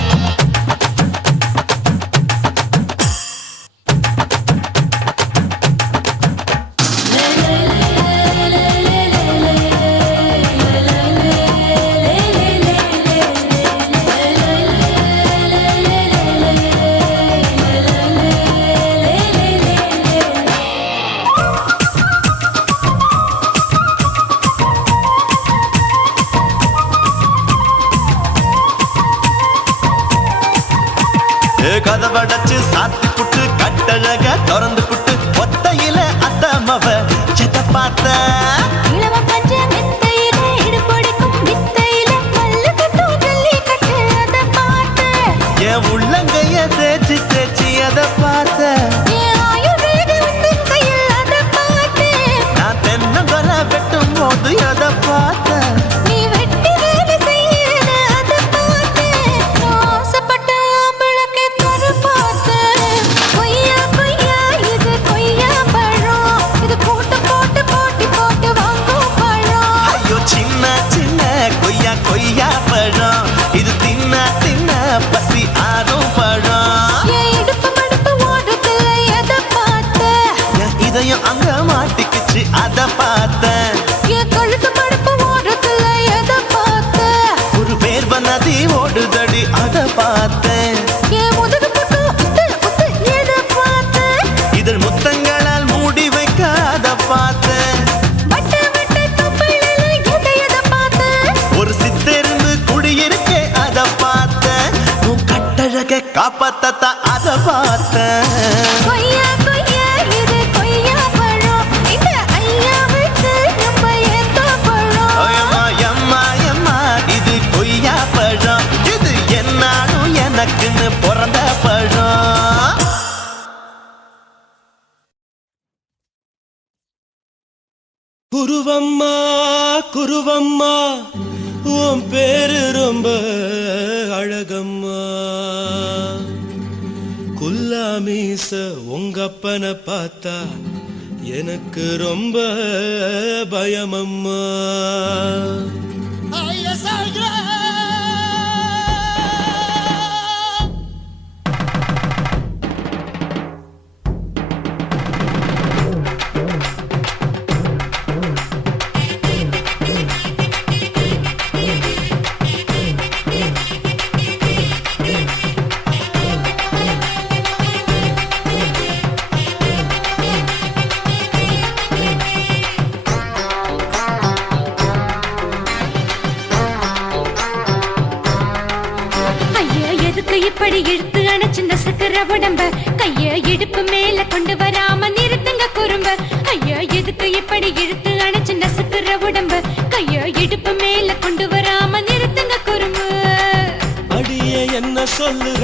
இளவ பஞ்ச மெத்தையில இடுப்பொடிக்கும் வித்தையில மல்லு கட்டும் ஜல்லி கட்டு அத பார்த்த என் உள்ளங்கைய தேய்ச்சி தேய்ச்சி அதை பார்த்த என் ஆயுர்வேத உந்தன் கையில் அத பார்த்த நான் தென்னங்கொலை வெட்டும் போது அதை பார்த்த நீ வெட்டி வேலை செய்யறத அத பார்த்த ஆசைப்பட்ட ஆம்பளக்கு தர பார்த்த கொய்யா கொய்யா இது கொய்யா பழம் இது போட்டு போட்டு போட்டி போட்டு வாங்கும் பழம் ஐயோ சின்ன சின்ன கொய்யா கொய்யா பழம் இது தின்ன தின்ன பசி ஆறும் பழம் என் இடுப்பு மடுப்பு ஓடுறதுல எதை பார்த்த என் இதயம் அங்க மாட்டிக்கிச்சு அதை பார்த்தேன் என் கழுத்து மடுப்பு ஓடுறதுல எதை பார்த்த ஒரு வேர்வ நதி ஓடுதடி அதை பார்த்தேன் என் முதுகு புட்டு உத்து உத்து எதை பார்த்த இதழ் முத்தங்களால் மூடி வைக்க அதை பார்த்தேன் வட்ட வட்ட தொப்பையில எதை பார்த்த ஒரு சித்தெருந்து குடியிருக்கே அதை பார்த்தேன் உன் கட்டழக காப்பாத்தத்தான் அதை பார்த்தேன் கொய்யா கொய்யா இது கொய்யா பழம் இந்த ஐயாவுக்கு ரொம்ப ஏத்த பழம் அம்மா எம்மா எம்மா இது கொய்யா பழம் இது என்னாலும் எனக்குன்னு பிறந்த பழம் குருவம்மா குருவம்மா உன் பேரு ரொம்ப அழகம்மா குல்லாமீச உங்க அப்பனை பார்த்தா எனக்கு ரொம்ப பயமம்மா ஐயா எதுக்கு இப்படி இழுத்து அணைச்சு நசுக்கிற உடம்ப கைய இடுப்பு மேல கொண்டு வராம நிறுத்துங்க குறும்ப ஐயா எதுக்கு இப்படி இழுத்து அணைச்சு நசுக்கிற உடம்ப கைய இடுப்பு மேல கொண்டு வராம நிறுத்துங்க குறும்ப அடியே என்ன சொல்லுற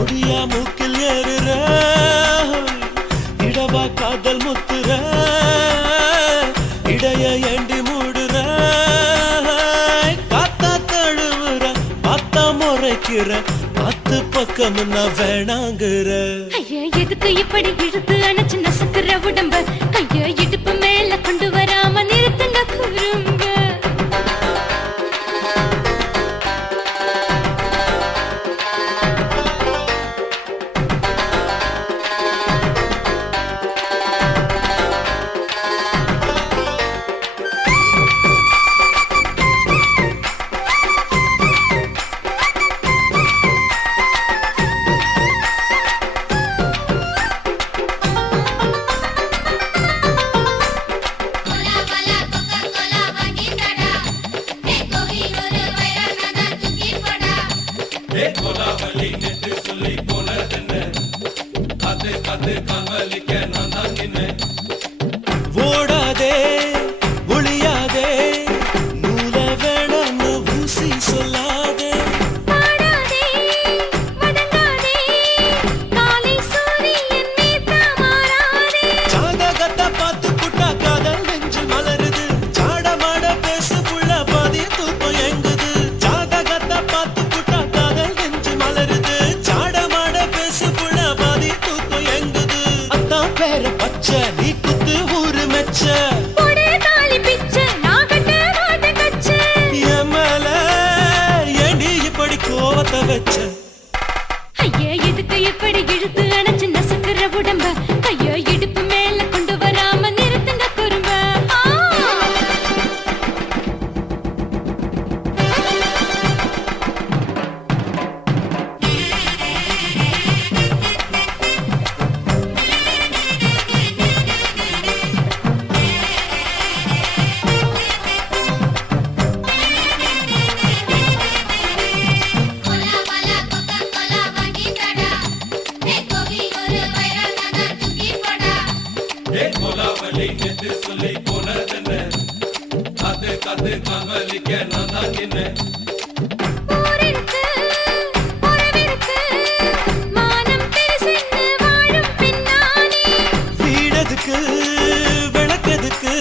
ஒடியா மூக்கில் ஏறுற இடவா காதல் முத்துற இடைய ஏண்டி மூடுற காத்தா தழுவுற பார்த்தா முறைக்கிற பத்து பக்கம் நான் வேணாங்குற ஐயா எதுக்கு இப்படி இழுத்து அணைச்சு நசுக்கிற உடம்ப கைய இடுப்பு மேல கொண்டு வராம நிறுத்துங்க குறும்ப ஓடாதே ஒளியாதே நூல வேணான்னு ஊசி சொல்லாதே பாடாதே வதங்காதே காலை சூரியன் மீதா மாறாதே ஜாதகத்தை பார்த்து புட்டா காதல் நெஞ்சு மலருது சாடமாட பேசு புள்ள பாதி தூக்கம் எங்குது ஜாதகத்தை பார்த்து புட்டா காதல் நெஞ்சு மலருது சாடமாட பேசு புள்ள பாதி தூக்கம் எங்குது அத்தான் ஊரிருக்கு, உறவிருக்கு, மானம் பெருசென்று வாழும் பெண்ணானே. வீடதுக்கு விளக்கதுக்கு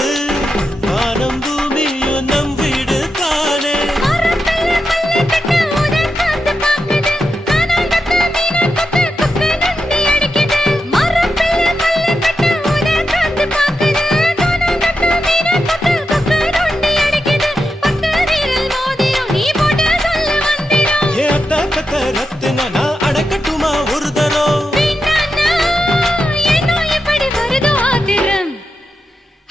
வானம் பூமியும் நம் வீடு தானே. மரத்துல மல்லு கட்டு உதன் காத்து பாக்குது, கானாங்கத்து மீனாங்கத்து குக்கு நொண்டி அடிக்குது. மரத்துல மல்லு கட்டு உதன் காத்து பாக்குது, கானாங்கத்து மீனாங்கத்து குக்கு நொண்டி அடிக்குது. பத்து வீரல் மோதிரம் நீ போட்டு சொல்ல வந்திடும். ஏ அத்த கத்த ரத்தின நான் அடக்கட்டுமா ஒரு தரம். வீணானா, ஏனோ இப்படி வருதோ ஆத்திரம்.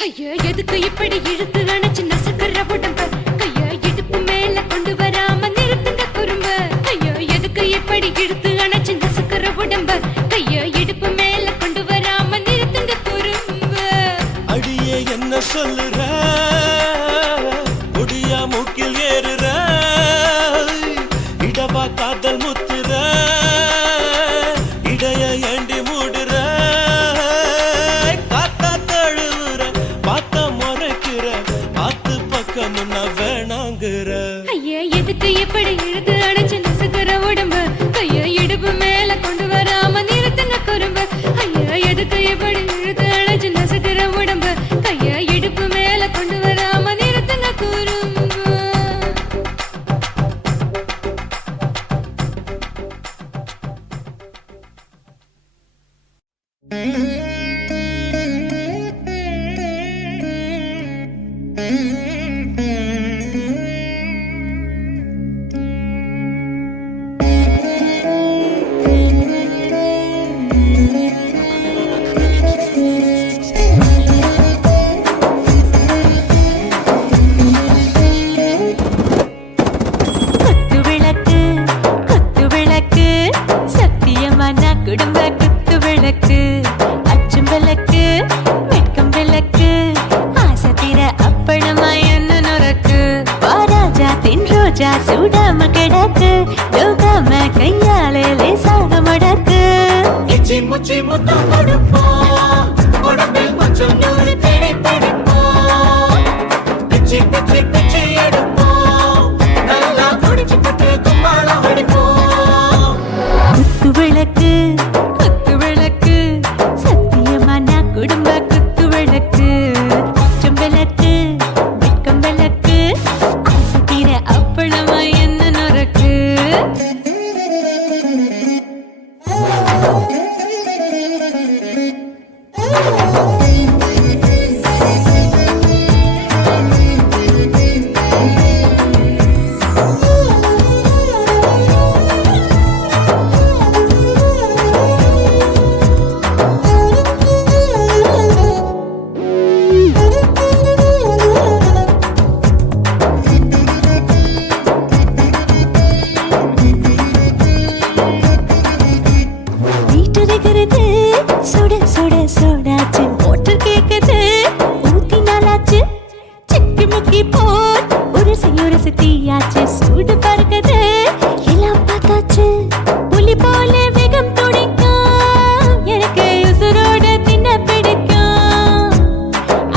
ஐயோ, எதுக்கு இப்படி இழுத்து அணைச்சு நசுக்குற உடம்ப? கைய இடுப்பு மேல கொண்டு வராம நிறுத்துங்க குறும்ப. ஐயோ, எதுக்கு இப்படி இழுத்து அணைச்சு நசுக்குற உடம்ப? கைய இடுப்பு மேல கொண்டு வராம நிறுத்துங்க குறும்ப. அடியே என்ன சொல்லுற ஒடியா மூக்கில் ஏறுற இடவா காதல் முத்துற இடைய ஏண்டி மூடுற காத்தா தழுவுற பார்த்த முறைக்கிற ஆத்து பக்கம் நான் வேணாங்குற. ஐயா, எதுக்கு இப்படி இழுத்து அணைச்சு நசுக்குற உடம்ப? கைய இடுப்பு மேல கொண்டு வராம நிறுத்துங்க குறும்ப. ஐயா, எதுக்கு இப்படி இழுத்து அணைச்சு நசுக்குற உடம்ப? கைய இடுப்பு மேல கொண்டு வராம நிறுத்துங்க குறும்ப. குத்து விளக்கு, சத்தியமான குடும்ப குத்து விளக்கு. அச்சும் விளக்கு, வெட்கம் விளக்கு, ஆசை தீர அப்பளமா என்ன நுறக்கு. வாராஜா தின் ரோஜா சூடாம கிடக்கு, யோகாம கையாலே லேசாக மடக்கு. இச்சி முச்சி முத்தம் கொடுப்போம், உடம்பில் கொஞ்சம் நூறு தேடி பிடிப்போம். பிச்சி பிச்சி பிச்சி எடுப்போம், நல்லா குடிச்சு பட்டு கும்பாலம் அடிப்போம். குத்து விளக்கு, குத்து விளக்கு, சத்தியமான குடும்ப குத்து விளக்கு. அச்சும் விளக்கு, வெட்கம் விளக்கு, ஆசை தீர அப்பளமா என்ன நுறக்கு. வீட்டிருக்கிறது சுட சுட சோடாச்சு, மோட்டர் கேக்குது ஊத்தி நாளாச்சு. சிக்கி முக்கி போல் உரசி தீயாச்சு, சூடு பறக்குது எல்லாம் பார்த்தாச்சு. புலி போல வேகம் துடிக்கும், எனக்கு உசுரோட தின்ன பிடிக்கும்.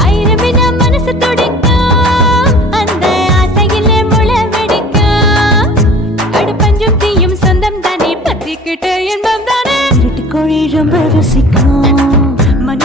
ஆயிரம் என மனசு துடிக்கும், அந்த ஆசையிலே முளை வெடிக்கும். அடுப்பஞ்சும் தீயும் சொந்தம் தானே, பத்திக்கிட்ட இன்பம் தானே. கோழி ரொம்ப ருசிக்கும், மன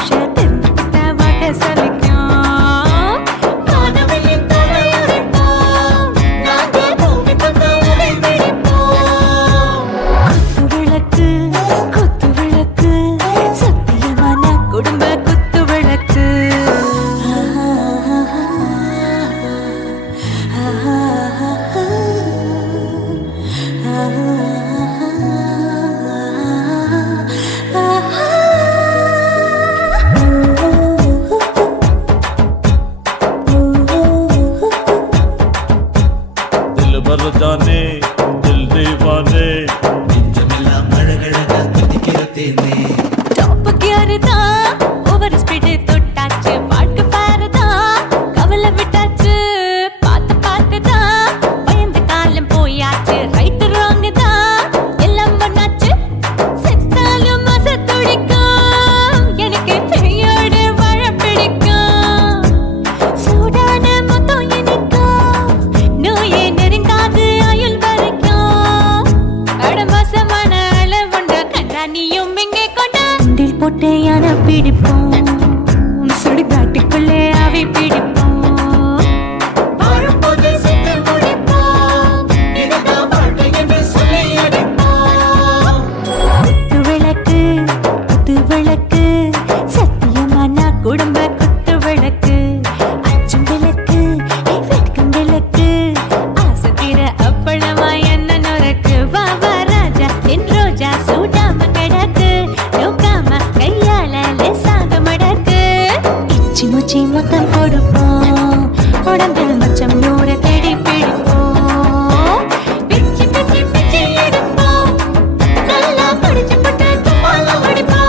பிடிப்போம் சுடுகாட்டுக்குள்ளே அவை பிடிப்போம் குடும்ப குத்து விளக்கு அச்சும் விளக்கு வெட்கம் விளக்கு ஆசத்திர அப்பளமா என்ன நொறக்கு வா வா ராஜா என் ரோஜா சூடாம கிடக்கு நோக்காம கையால லேசாக மடக்கு இச்சி முச்சி மொத்தம் கொடுப்போம் உடம்பில் மச்சம் நூற தேடி பிடிப்போம் பிச்சி பிச்சி பிச்சி எடுப்போம் நல்லா படிச்சு போட்டு துப்பால முடிப்போம்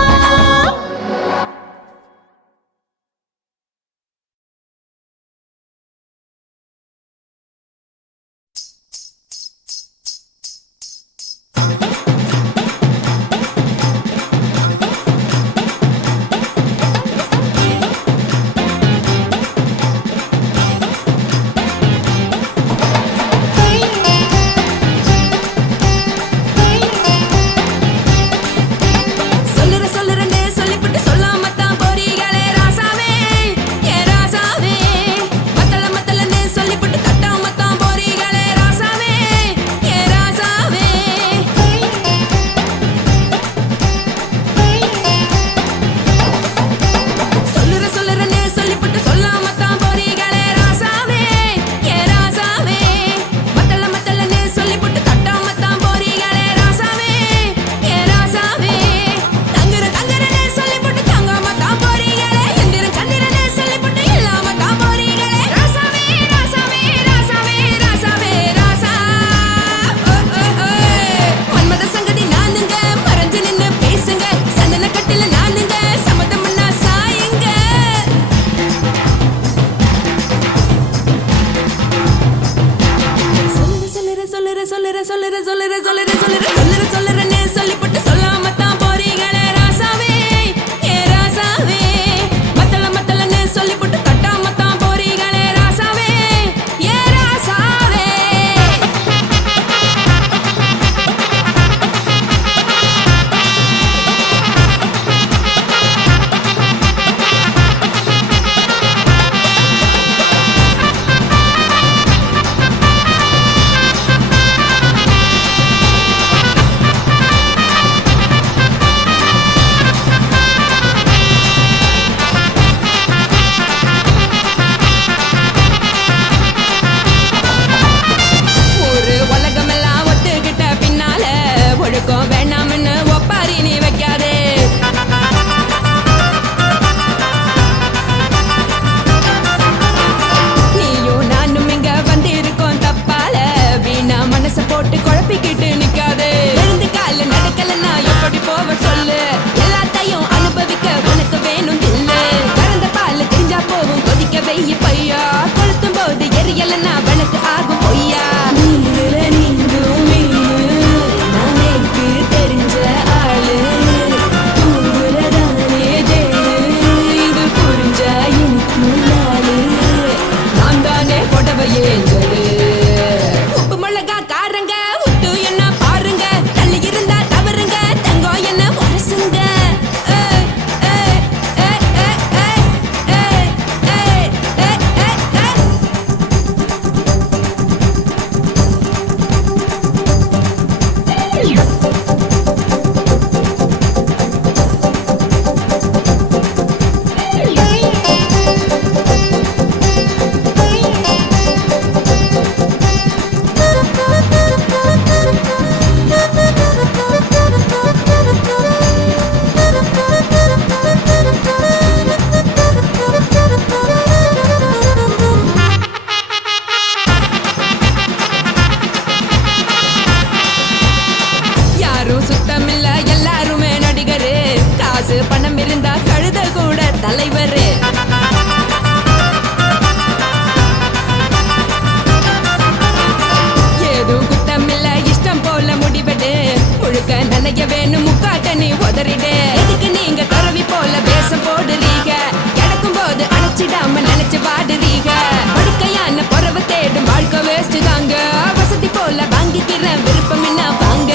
நனைய வேணும் முக்காட்ட நீ உதறிடு. எதுக்கு நீங்க துறவி போல வேஷம் போடுறீங்க? கிடக்கும் போது அணைச்சிடாம நினைச்சு வாடுறீங்க. படுக்கையான பொறவை தேடும் வாழ்க்கை வேஸ்ட் தாங்க. வசதி போல வாங்கிக்கிற விருப்பம் என்ன வாங்க.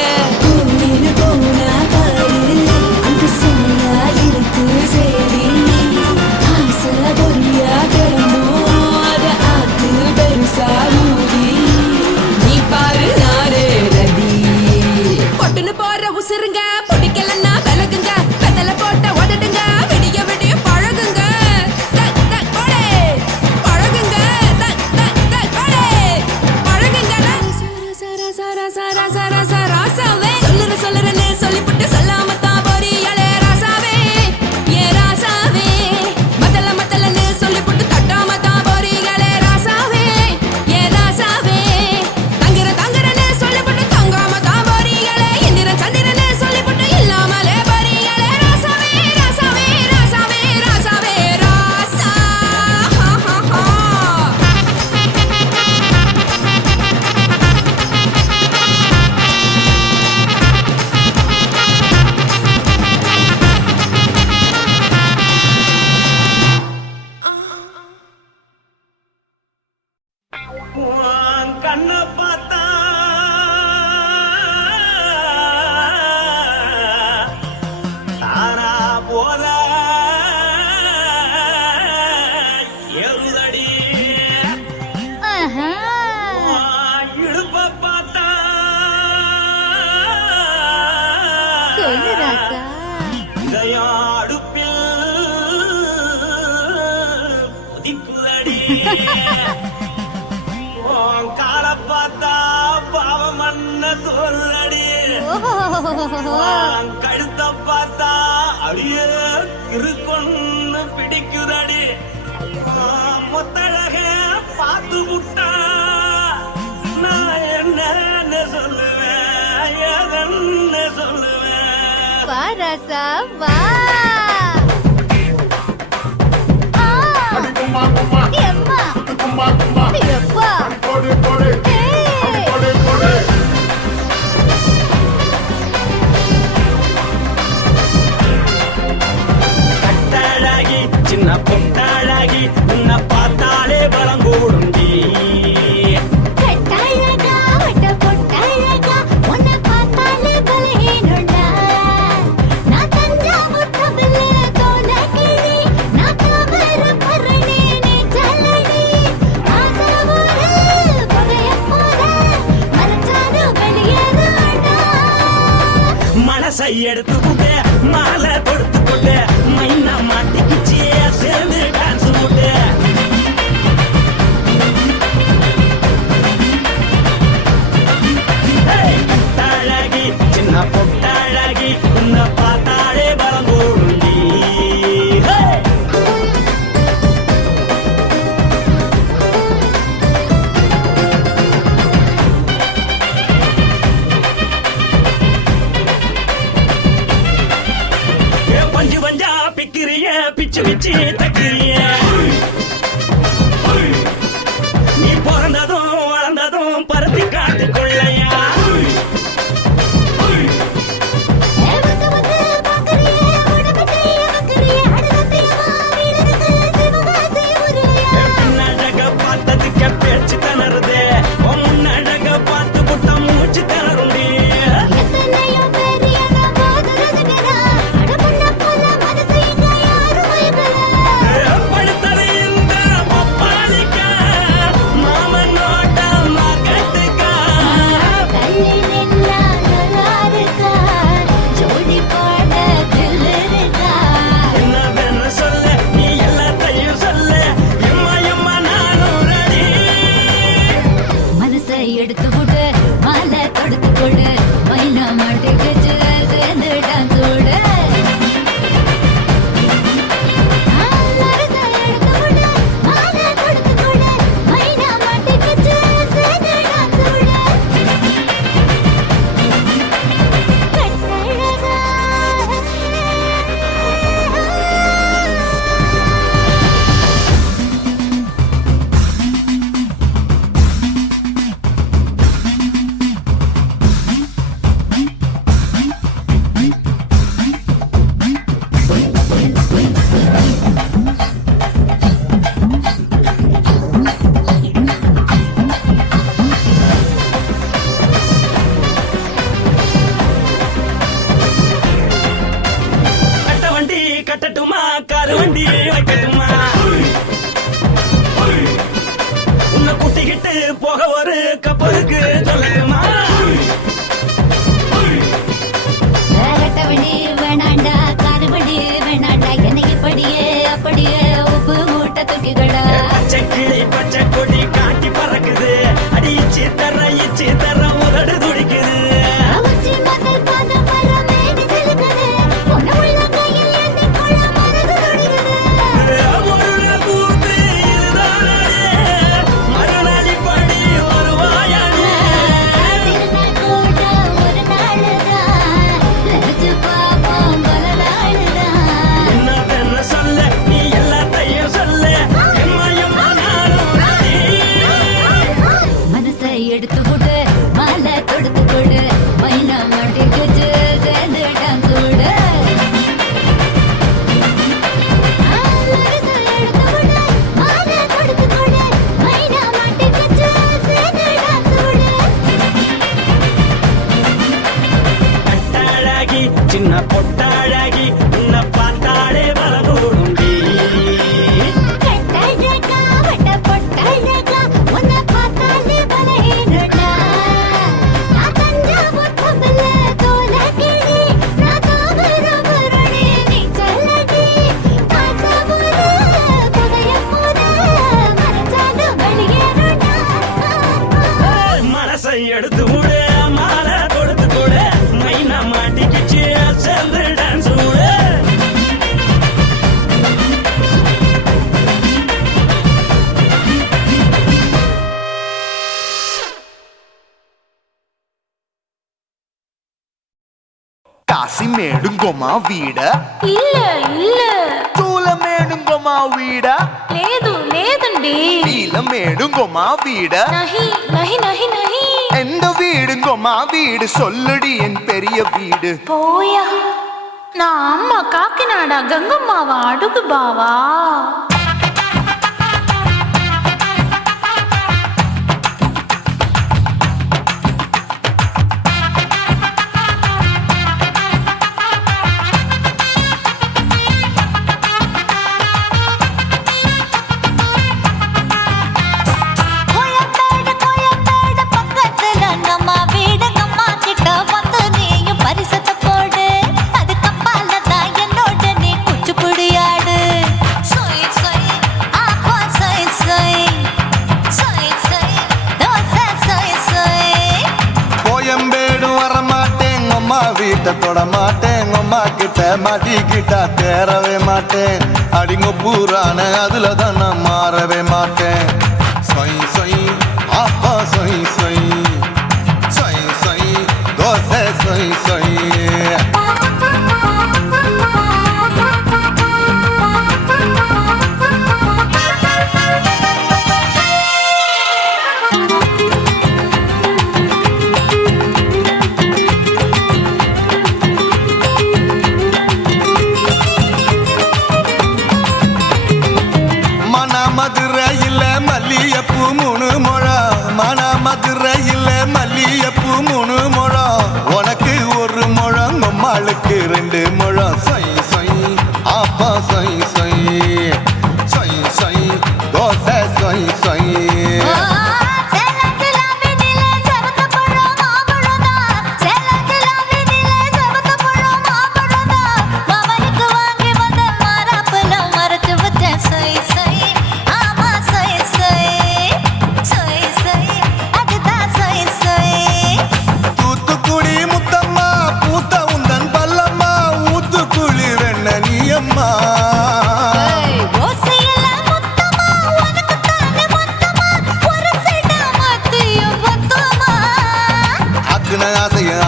போனா பாரு அந்த சுமையா இருக்கு சேர உன் காலை பார்த்தா பாவம் மண்ண தோல்லடி உன் கழுத்தை பார்த்தா அடியே இருக்குன்னு பிடிக்குதடி மொத்தழக பார்த்து விட்டா நான் என்ன சொல்லுவேன் எதன்னு சொல்லுவேன் வா ராசா வா எம்மா எப்பா கட்டாழாகி சின்ன பொட்டாழாகி உன்னை பார்த்தாலே பலம் கூடுண்டி கட்டாழகா வட்ட பொட்டாழகா உன்னை பார்த்தாலே பலஹீனண்டா நான் தஞ்சாவூர் தவிலே தோலகிரி நான் கவர பரணி நீ ஜல்லடி ஆசவூரு பகைய போல மரச்சாடு வெளியேறாடா மனசை எடுத்துக்கிட்டு மாலை கொடுத்துக்கிட்டு மைனா மாட்டிக்கிச்சு சேர்ந்து டான்ஸ் போட்டு கட்டாழகி சின்ன பொட்டாழகி உன்னை பார்த்தாலே பலம் கூடுண்டி பஞ்சு பஞ்சா பிக்கிறிய பிச்சு பிச்சு தக்கிறிய நீ பிறந்ததும் வளர்ந்ததும் பருத்தி காட்டுக்குள்ளையா வந்து வந்து பாக்கறியே உடம்பையே வக்கறியே அடுத்ததையா வீரருக்கு சிவகாசி உருளையா பின்னழக பார்த்ததுக்கு பேச்சு திணறுது முன்னழக பார்த்து புட்ட மூச்சு திணறுண்டி எத்தனையோ பேர் என்ன போது ரசிக்கிறா அடமுன்ன போல மனசை இங்க யாரும் வைக்கல படுத்தது இந்த பப்பாளிக்கா மாமன் நோட்ட மகட்டுக்கா தள்ளி நின்னா நல்லாருக்கா ஜோடி பாட தில்லிருக்கா என்னவென்னு சொல்ல நீ எல்லாத்தையும் சொல்ல எம்மா எம்மா நானும் ரெடி மனசை எடுத்து விடு மாலை தொடுத்து கொடு மைனா மாட்டுக்கு சேர்ந்து டான்ஸ் விடு மனசை எடுத்து விடு மாலை தொடுத்து கொடு மைனா மாட்டுக்கு சேர்ந்து டான்ஸ் விடு கட்டழகா கட்ட வண்டி கட்டட்டுமா காரு வண்டி வைக்கட்டுமா உன்னை கூட்டிக்கிட்டு போக ஒரு கப்பலுக்கு சொல்லட்டுமா வேகட்டவண்டி வேணாண்டா காருவண்டி வேணாண்டா என்னைக்கு படியே அப்படியே உப்பு மூட்டை தூக்கிக்கடா பச்சை கிளி பச்சை கொடி காட்டி பறக்குது அடிச்சு தர உதடு துடிக்குது உச்சி முதல் பாதம் வர மேனி சிலுக்குது உன்னை உள்ள கையில் எண்ணி கொள்ள மனது துடிக்குது కాసి మేడుంగోమా వీడ இல்ல இல்ல చూల మేడుంగోమా వీడ లేదు లేదండి వీల మేడుంగోమా వీడ நஹி நஹி நஹி நஹி எந்த வீடுங்கோமா வீடு சொல்லுடி என் பெரிய வீடு போயா நான் அம்மா காக்கிநாடா கங்கம்மாவா அடுகு பாவா தொட மாட்டேன் அம்மா கிட்ட மாட்டிக்கிட்டா தேரவே மாட்டேன் அடிங்க பூரான அதுல தான் நான் மாறவே மாட்டேன் சொய் சொய் அப்பா சொய் சொய் சொய் சொய் தோசை சொய் சொய் மதுரையில் மல்லியப்பூ 3 முழம் மன மதுரையில் மல்லியப்பூ 3 முழம் உனக்கு 1 முழம் நம்மளுக்கு 2 முழம் சொய் சொய் அப்பா சொய் சொய் சொய் சொய் தோசை சொய் சொய்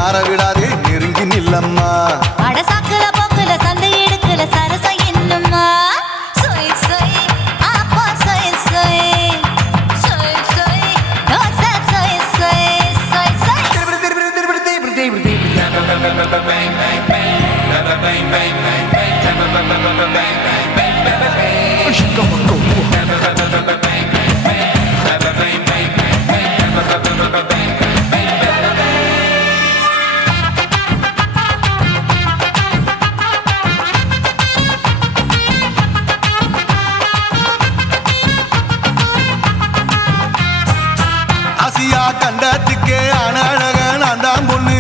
ஆரவிடாதே நெருங்கி நில்லம்மா அட சாக்குல போக்குல சந்தை எடுக்கல சரச என்னம்மா சொய் சொய் அப்பா சொய் சொய் சொய் சொய் தோசை சொய் சொய் சொய் சொய் கண்டத்துக்கே அனழக நான் தான் பொண்ணு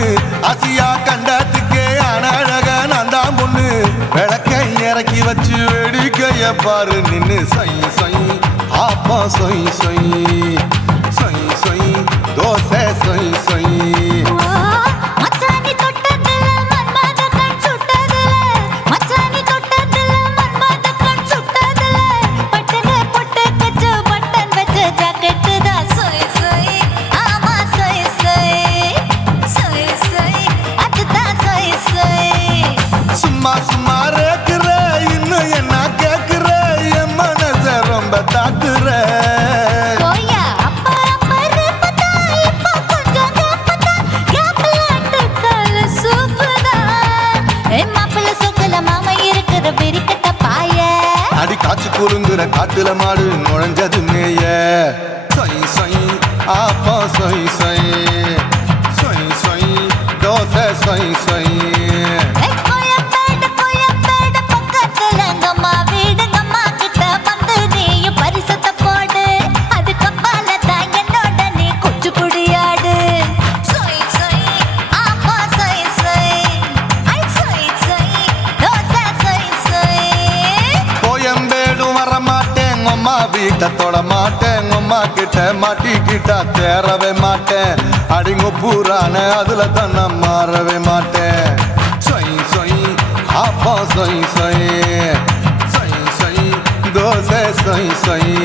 ஆசியா கண்டத்துக்கே அனழக நான் தான் பொண்ணு விளக்கை இறக்கி வச்சு வேடிக்கைய பாரு நின்னு சொய் சொய் ஆப்பா சொய் சொய் சொய் சொய் தோசை சொய் சொய் சும்மா சும்மா ரேக்குற இன்னும் என்ன கேக்குற என் மனச ரொம்ப தாக்குற அடி காய்ச்சி குறுங்குற காட்டுல மாடு நுழைஞ்சது மேய சொய் சொய் ஆப்பா சொய் சொய் சொய் சொய் தோசை சொய் சொய் வீட்டை தொட மாட்டேன் அம்மா கிட்ட மாட்டிக்கிட்டா தேரவே மாட்டேன் அடிங்க பூரான அதுல தான் நான் மாறவே மாட்டேன் சொய் சொய் அப்பா சொய் சொய் சொய் சொய் தோசை சொய் சொய்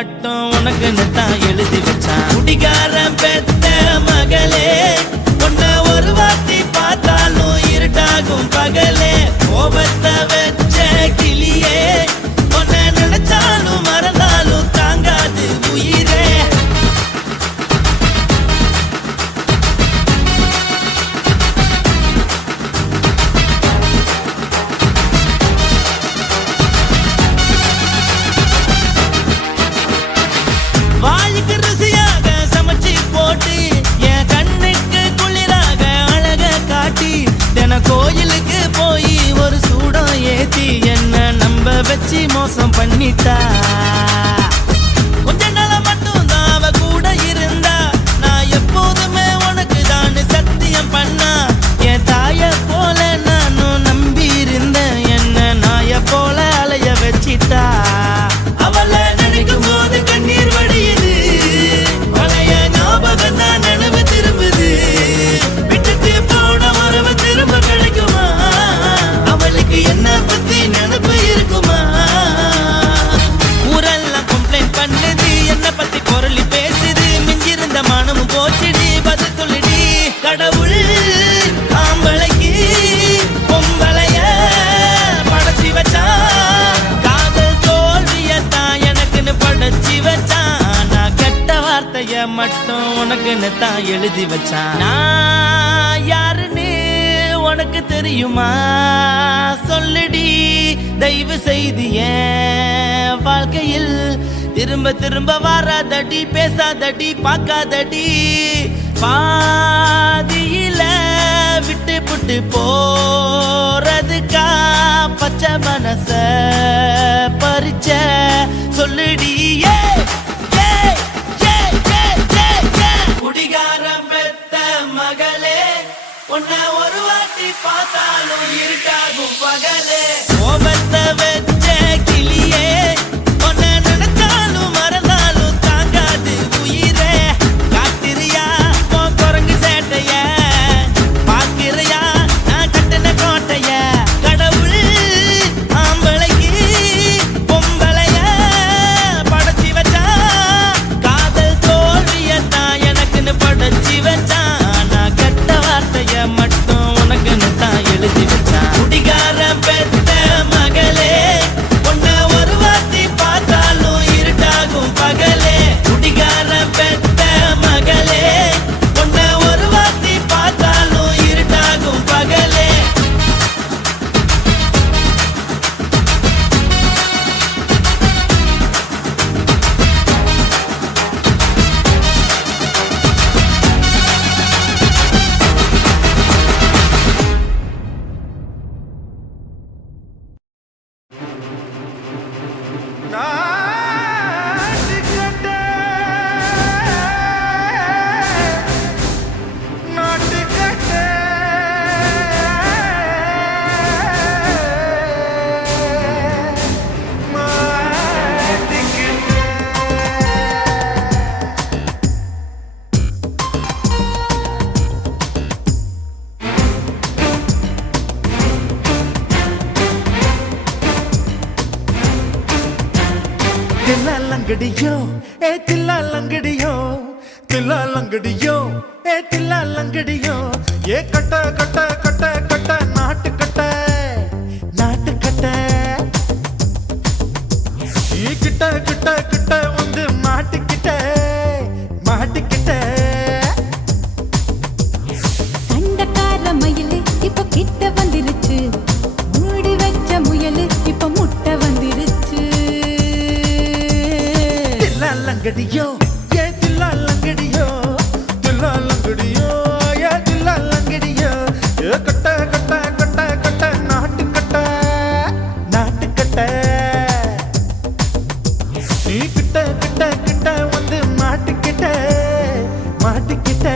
மட்டும் உனக்குன்னு தான் எழுதி வச்சான். குடிகாரன் பெத்த மகளே, உன்னை ஒரு வாட்டி பார்த்தாலும் இருட்டாகும் பகலே. கோபத்தை வச்ச கிளியே, உன்னை நினைச்சாலும் மறந்தாலும் தாங்காது உயிரே. வாய்க்கு ருசியாக சமைச்சு போட்டு என் கண்ணுக்கு குளிராக அழக காட்டி தின கோயிலுக்கு போய் ஒரு சூடம் ஏத்தி என்ன நம்ப வச்சு மோசம் பண்ணிட்டா. கொஞ்ச நாள மட்டும் தான் அவ கூட இருந்தா, நான் எப்போதுமே உனக்கு தான் சத்தியம் பண்ணா. என் தாய போல நானும் நம்பி இருந்தேன், என்ன நாய போல அலைய வச்சிட்டா. அவளை நினைக்கும் போது கண்ணீர் வடியுது, பழைய ஞாபகம் தான் நினைவு திரும்புது. விட்டுட்டு போன உறவு திரும்ப கிடைக்குமா? அவளுக்கு என்ன பத்தி நினைப்பு இருக்குமா? ஊரெல்லாம் கம்ப்ளைண்ட் பண்ணுது, என்ன பத்தி குரலி பேசுது. மிஞ்சிருந்த மனமும் போச்சுடி, பதில் சொல்லுடி. கடவுள் ஆம்பளைக்கு பொம்பளைய படைச்சி வச்சான், காதல் தோல்வியத்தான் எனக்குன்னு படைச்சி வச்சான். நான் கெட்ட வார்த்தைய மட்டும் உனக்குன்னு தான் எழுதி வச்சான். நான் யாருன்னு உனக்கு தெரியுமா? சொல்லுடி தயவு செய்து என் வாழ்க்கையில் திரும்ப திரும்ப வராதடி, பேசாதடி, பார்க்காதடி. பாதியில விட்டு புட்டு போறதுக்கா பச்சை மனச பறிச்ச சொல்லுடி. குடிகாரம் பெத்த மகளே, உன்னை ஒரு வாட்டி பார்த்தாலும் இருட்டாகும் பகலே. கோபத்தை வச்ச கிளியே, உன்னை நினைச்சாலும் மறந்தாலும் தாங்காது உயிரே. காத்திரியா உன் குரங்கு சேட்டைய, பாக்கிறையா நான் கட்டின கோட்டைய. கடவுள் ஆம்பளைக்கு பொம்பளைய படைச்சி வச்சா, காதல் தோல்வியத்தான் எனக்குன்னு படைச்சி வச்சான். நான் கெட்ட வார்த்தைய மட்டும் உனக்குன்னு தான் எழுதி வச்சான். குடிகாரன் பெத்த மகளே, உன்னை ஒரு வாட்டி பார்த்தாலும் இருட்டாகும் பகலே. குடிகாரன் பெத்த மகளே, உன்னை ஒரு வாட்டி பார்த்தாலும் இருட்டாகும் பகலே. தில்லாலங்கடியோ ஏ தில்லாலங்கடியோ, தில்லாலங்கடியோ ஏ தில்லாலங்கடியோ. ஏ கட்ட கட்ட கட்ட கட்ட நாட்டு கட்ட, நாட்டு கட்ட. நீ கிட்ட கிட்ட கிட்ட வந்து மாட்டிக்கிட்ட, மாட்டிக்கிட்ட. சண்டக்கார மயிலு இப்ப கிட்ட வந்துருச்சு, மூடி வச்ச முயலு இப்ப முட்டை வந்துருச்சு. தில்லாலங்கடியோ ஏ தில்லாலங்கடியோ, தில்லாலங்கடியோ ஏ தில்லாலங்கடியோ. ஏ கட்ட கட்ட கட்ட கட்ட நாட்டு கட்ட, நாட்டு கட்ட. நீ கிட்ட கிட்ட கிட்ட வந்து மாட்டிக்கிட்ட, மாட்டிக்கிட்ட.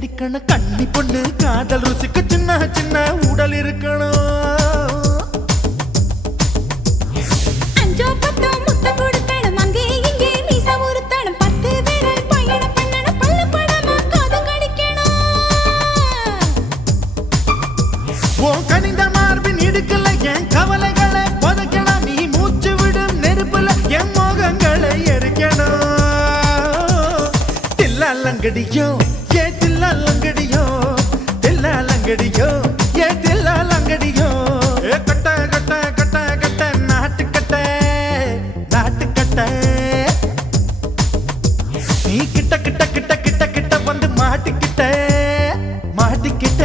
அடிக்கணும் கண்ணி பொண்ணு காதல் ருசிக்கு சின்ன சின்ன உடல் இருக்கணும். அஞ்சோ பத்தோ முத்தம் கொடுக்கணும் அங்கே இங்கே மீசா உருத்தணும் 10 பேரால் பயணம் பண்ணணும் பல்ல படமா காது கடிக்கணும். ஓ கனிந்த மார்பின் இடுக்கல என் கவலைகளை புதைக்கணும். நீ மூச்சு விடும் நெருப்புல என் மோகங்களை எரிக்கணும். தில்லாலங்கடியோ ஏ தில்லாலங்கடியோ தில்லாலங்கடியோ ஏ தில்லாலங்கடியோ ஏ கட்ட கட்ட கட்ட கட்ட நாட்டுக்கட்ட நாட்டுக்கட்ட நீ கிட்ட கிட்ட கிட்ட கிட்ட கிட்ட வந்து மாட்டிக்கிட்ட மாட்டிக்கிட்ட.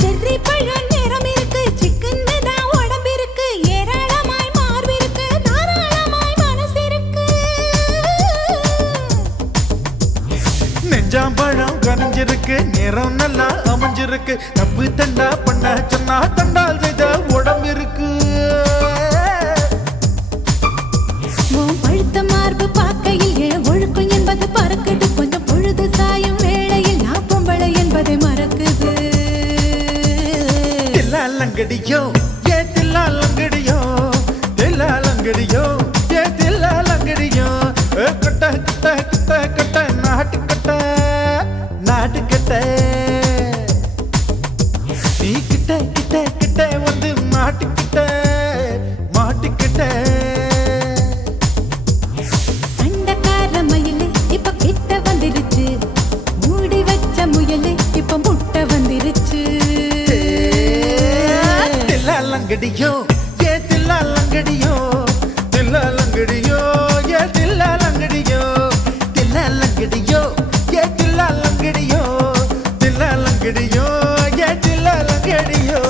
செர்ரி பழம் நிறம் இருக்கு சிக்கன் தான் உடம்பு இருக்கு ஏராளமாய் மார்பு இருக்கு தாராளமாய் மனசு இருக்கு. நெஞ்சாம்பழம் கனிஞ்சிருக்கு நிறம் நல்லா அமைஞ்சிருக்கு தப்பு தண்டா பண்ண சொன்னா தண்டால் செய்த உடம்பு இருக்கு. உன் பழுத்த மார்பு பார்க்கையில் என் ஒழுக்கம் என்பது பறக்குது கொஞ்சம் பொழுது சாயும் வேளையில் நான் பொம்பளை என்பதை மறக்குது. தில்லாலங்கடியோ ஏ தில்லாலங்கடியோ தில்லாலங்கடியோ ஏ தில்லாலங்கடியோ ஏ கட்ட கட்ட கட்ட கட்ட நாட்டுக்கட்ட நாட்டுக்கட்ட நீ கிட்ட கிட்ட கிட்ட வந்து மாட்டிக்கிட்ட மாட்டிக்கிட்ட. சண்டைக்கார மயிலு இப்ப கிட்ட வந்துருச்சு மூடி வச்ச முயலு இப்ப முட்டை வந்துருச்சு. தில்லாலங்கடியோ ஏ தில்லாலங்கடியோ தில்லாலங்கடியோ ஏ தில்லாலங்கடியோ தில்லாலங்கடியோ ஏ தில்லாலங்கடியோ தில்லாலங்கடியோ ஏ தில்லாலங்கடியோ.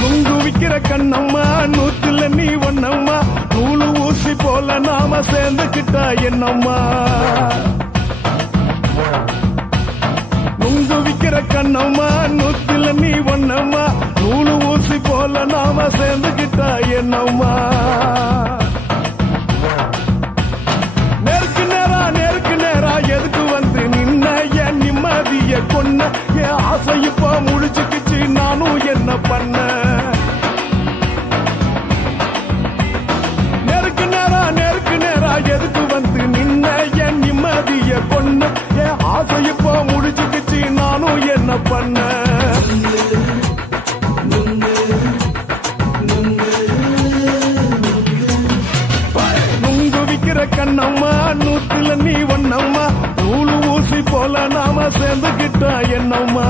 நுங்கு விக்கிற கண்ணம்மா நூத்துல நீ ஒன்னம்மா நூலு ஊசி போல நாம சேர்ந்துக்கிட்டா என்னம்மா. நுங்கு விக்கிற கண்ணம்மா நூத்துல நீ ஒன்னம்மா நூலு ஊசி போல நாம சேர்ந்துக்கிட்டா என்னம்மா. நேருக்கு நேரா எதுக்கு வந்து நின்ன என் நிம்மதிய கொன்ன என் ஆசை இப்ப முடிச்சுக்கிச்சு நானும் என்ன பண்ண. நேருக்கு நேரா எதுக்கு வந்து நின்ன என் நிம்மதிய கொன்ன என் ஆசை இப்ப முடிச்சுக்கிச்சு நானும் என்ன பண்ண. நுங்கு விக்கிற கண்ணம்மா நூத்துல நீ ஒன்னம்மா நூலு ஊசி போல நாம சேர்ந்துக்கிட்டா என்னம்மா.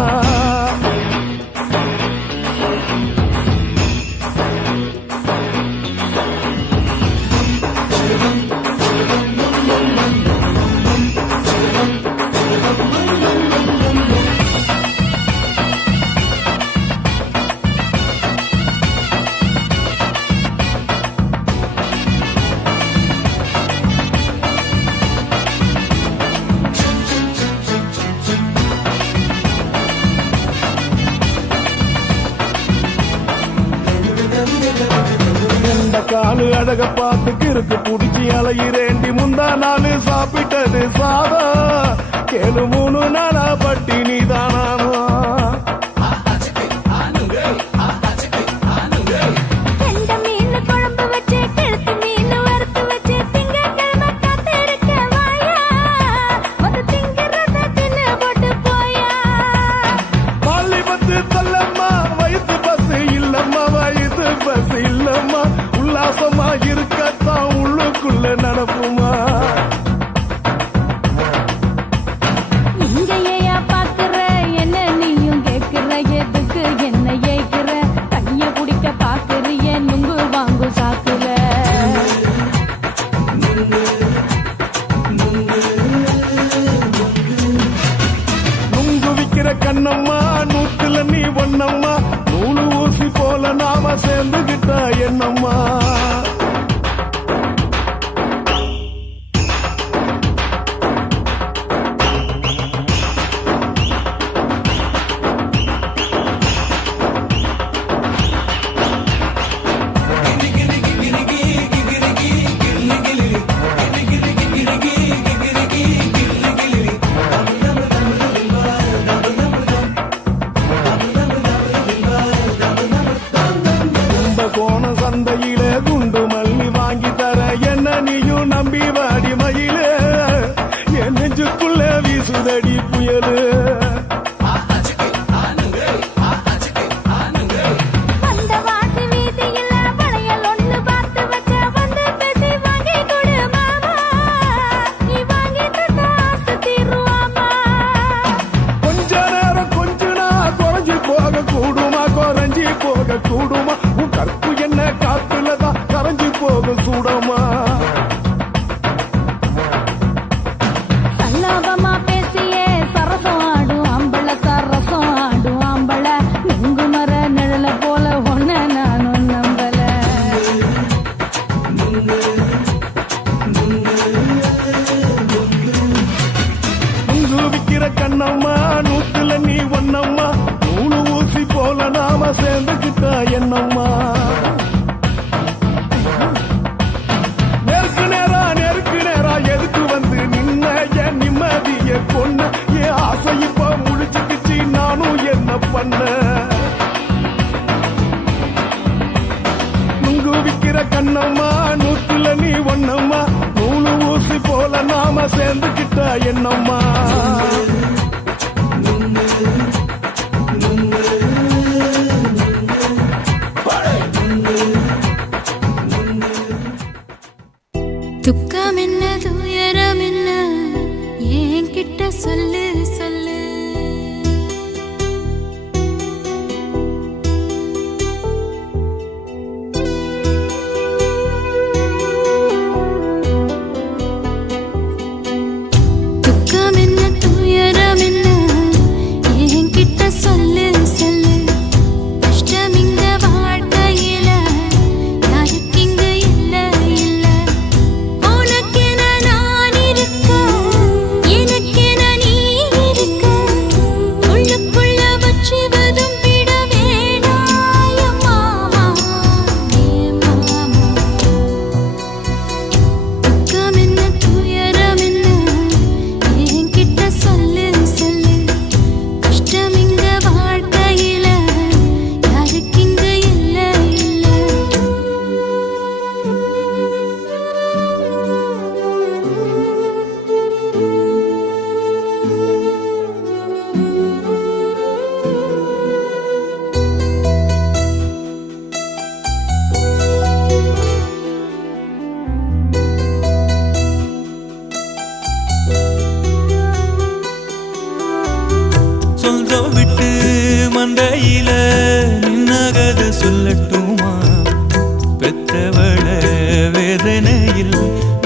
காலு அழக பார்த்து கிறுக்கு புடிச்சி அலையிறேண்டி முந்தா நாலு சாப்பிட்டு மாதம் கேளு 3 நாளா பட்டினி தானானோ கெண்ட மீன் குழம்பு வச்சு கெளுத்து மீன் வறுத்து வச்சு திங்கக்கிழமை காத்திருக்க வாயா வந்து திங்கிறத தின்னு போட்டு போயா பள்ளி பத்து தள்ளம்மா வயிற்று பஸ் இல்லம்மா வயிற்று பஸ் இல்லம்மா உல்லாசமா இருக்கத்தான் உள்ளுக்குள்ள நடப்புமா இங்கேயா பாக்குற என்ன நீயும் கேக்குற எதுக்கு என்ன ஏக்குற கைய குடிக்க பாக்குறிய நுங்கு வாங்கு சாக்குற நுங்கு விக்கிற கண்ணம்மா நூத்துல நீ ஒண்ணம்மா நூலு ஊசி போல நாம சேர்ந்துகிட்டா என்னம்மா கும்பகோணம் சந்தையில குண்டு மல்லி வாங்கி தர என்ன நீயும் நம்பி வாடி மயில என் நெஞ்சுக்குள்ள வீசுதடி புயலு அந்த வாசி வீதியில வளையல் ஒண்ணு பார்த்து வச்ச வந்து பேசி வாங்கி கொடு மாமா நீ வாங்கி தந்த ஆசை தீருவாமா கொஞ்ச நேரம் கொஞ்ச நாள் குறைஞ்சி போக கூடுமா குறைஞ்சி போக கூடுமா உன் கற்பு என்ன காத்துலதான் கரைஞ்சி போக சூடமா சல்லாபமா பேசியே சரசம் ஆடும் ஆம்பள சரசம் ஆடும் ஆம்பள நுங்கு மர நிழல போல ஒன்ன நானும் நம்பல நுங்கு விக்கிற கண்ணம்மா நூத்துல நீ ஒண்ணம்மா நூலு ஊசி போல நாம சேர்ந்துகிட்டா என்னம்மா நெருக்கு நேரா எதுக்கு வந்து நின்ன என் நிம்மதிய கொன்ன என் ஆசை இப்ப முடிச்சுக்கிச்சு நானும் என்ன பண்ண நுங்கு விக்கிற கண்ணம்மா நூத்துல நீ ஒண்ணம்மா நூலு ஊசி போல நாம சேர்ந்துகிட்டா என்னம்மா துக்கம் என்ன துயரம் என்ன என்கிட்ட சொல்லு சொல்லு துக்கம் என்ன துயரம் என்ன என்கிட்ட சொல்லு சொல்லு கஷ்டம் இங்க வாழ்க்கையில யாருக்கு இங்க இல்ல இல்ல உனக்கென நான் இருக்க எனக்கென நீ இருக்க உள்ளுக்குள்ள வச்சுவதும் விட வேணாய மாமா ஏ மாமா துக்கம் என்ன துயரம் என்ன என்கிட்ட சொல்லு சொல்லு கஷ்டம் இங்க வாழ்க்கையில யாருக்கு இங்க இல்ல இல்ல சொந்தம் விட்டு மந்தையில நின்னகத சொல்லட்டுமா பெத்தவள வேதனையில்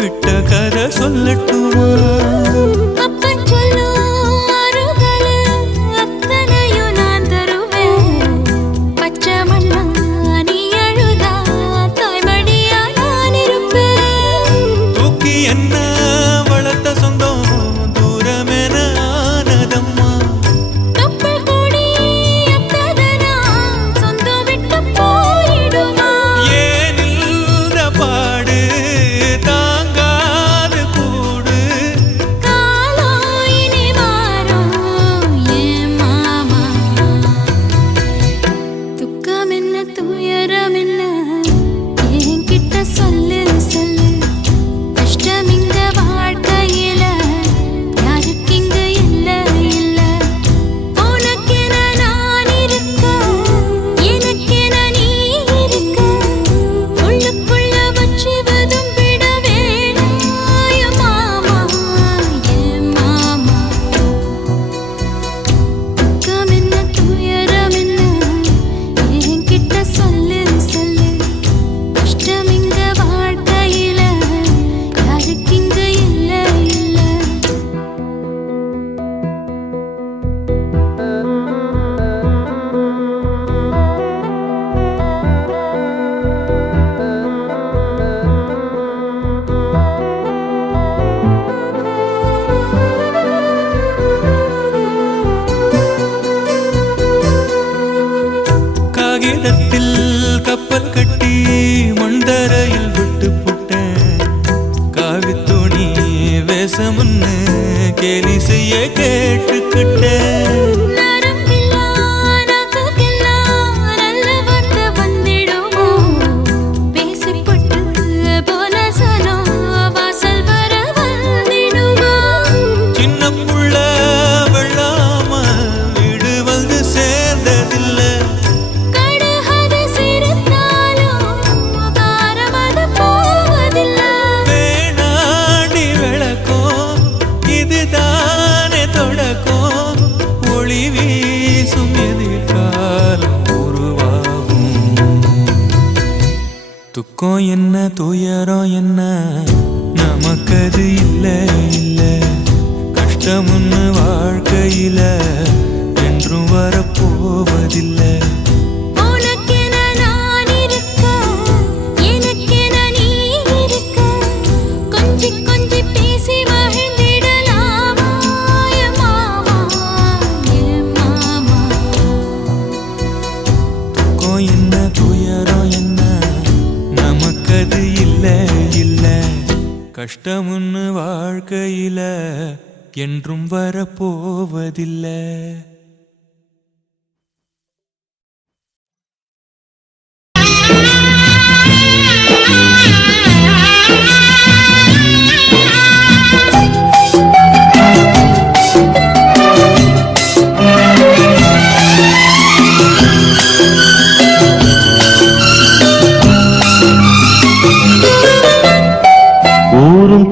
விட்ட கதை சொல்லட்டுமா அப்பன் சொல்லும் அருகல அத்தனையும் நான் தருவேன் பச்சை மண்ணா நீ அழுதா தாய்மடியா நான் இருப்பேன் தூக்கி என்ன வளர்த்த சொந்தம் தூரமென ஆனதம்மா தொப்புள் கொடி அத்ததனா சொந்தம் விட்டு போயிடுமா ஏனில் பாடு தாங்காது கூடு கா காகிதத்தில் கப்பல் கட்டி மண்டரையில் விட்டு புட்டேன் காவி துணி வேஷமுன்னு கேலி செய்ய கேட்டுக்கிட்டேன் துக்கம் என்ன துயரம் என்ன நமக்கது இல்ல இல்ல கஷ்டம்னு வாழ்க்கையில என்றும் வரப்போவதில்லை கஷ்டமுன்னு வாழ்க்கையில என்றும் வரப்போவதில்லை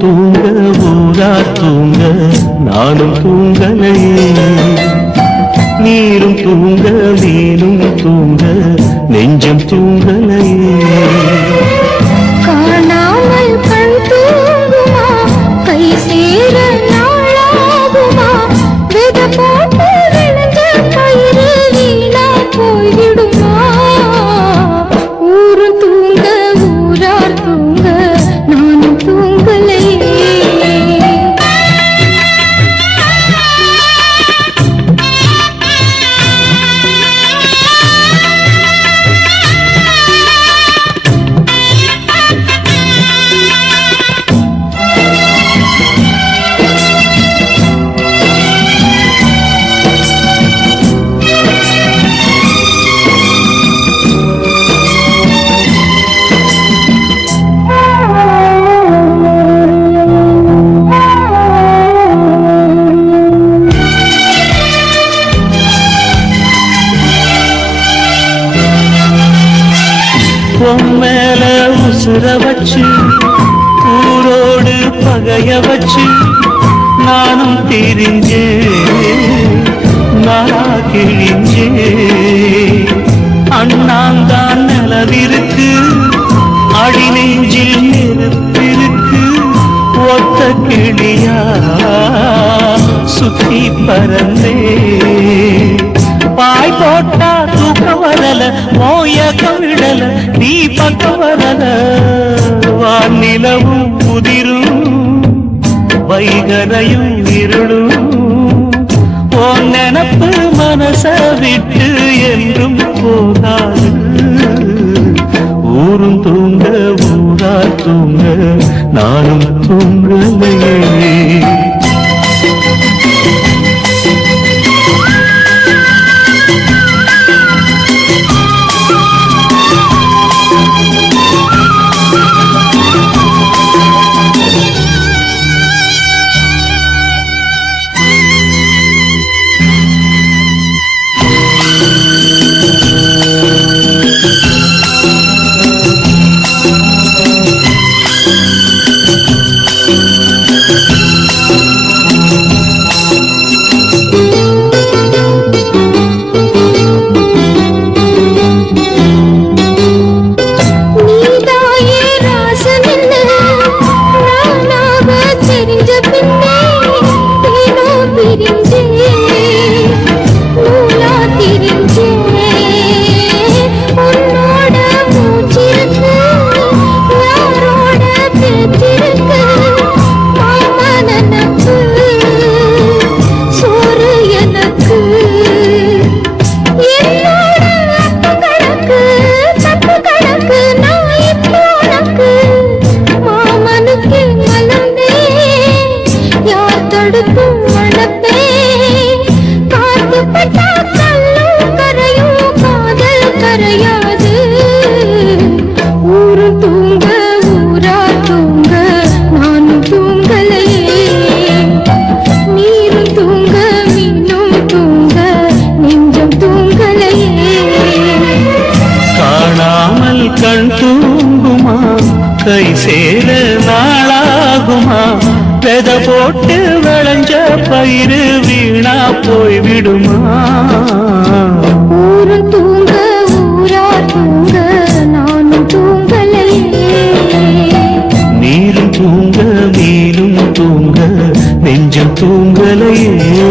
தூங்க ஊரா தூங்க நானும் தூங்கலையே நீரும் தூங்க மீனும் தூங்க நெஞ்சம் தூங்கலையே காணாமல் கண் தூங்குமா கை சேர நாளாகுமா வித போட்டு விழுந்த கயிறு வீணா போய்விடுமா ஊரு தூங்க ஊரார் தூங்க நானும் தூங்கலையே மேல உசுர வச்சு ஊரோடு பகைய வச்சு நானும் திரிஞ்சே நாளா கிழிஞ்சே அண்ணாந்தான் நிலவிருக்கு அடி நெஞ்சில் நெருப்பிருக்கு ஒத்த கிளியா சுத்தி பறந்தே பாய் போட்டா தூக்கம் வரல மோயக்கம் விடல நீ பக்கம் வரல வானிலவும் புதிரும் வைகரையும் இருளும் உன் நினப்பு மனச விட்டு என்றும் போகாது ஊரும் தூங்க ஊரா தூங்க நானும் தூங்கலையே போட்டு விளைஞ்ச பயிறு வீணா போய் விடுமா? ஊரும் தூங்க ஊரார் தூங்க நானும் தூங்கலையே. நீரும் தூங்க நீரும் தூங்க நெஞ்சம் தூங்கலையே.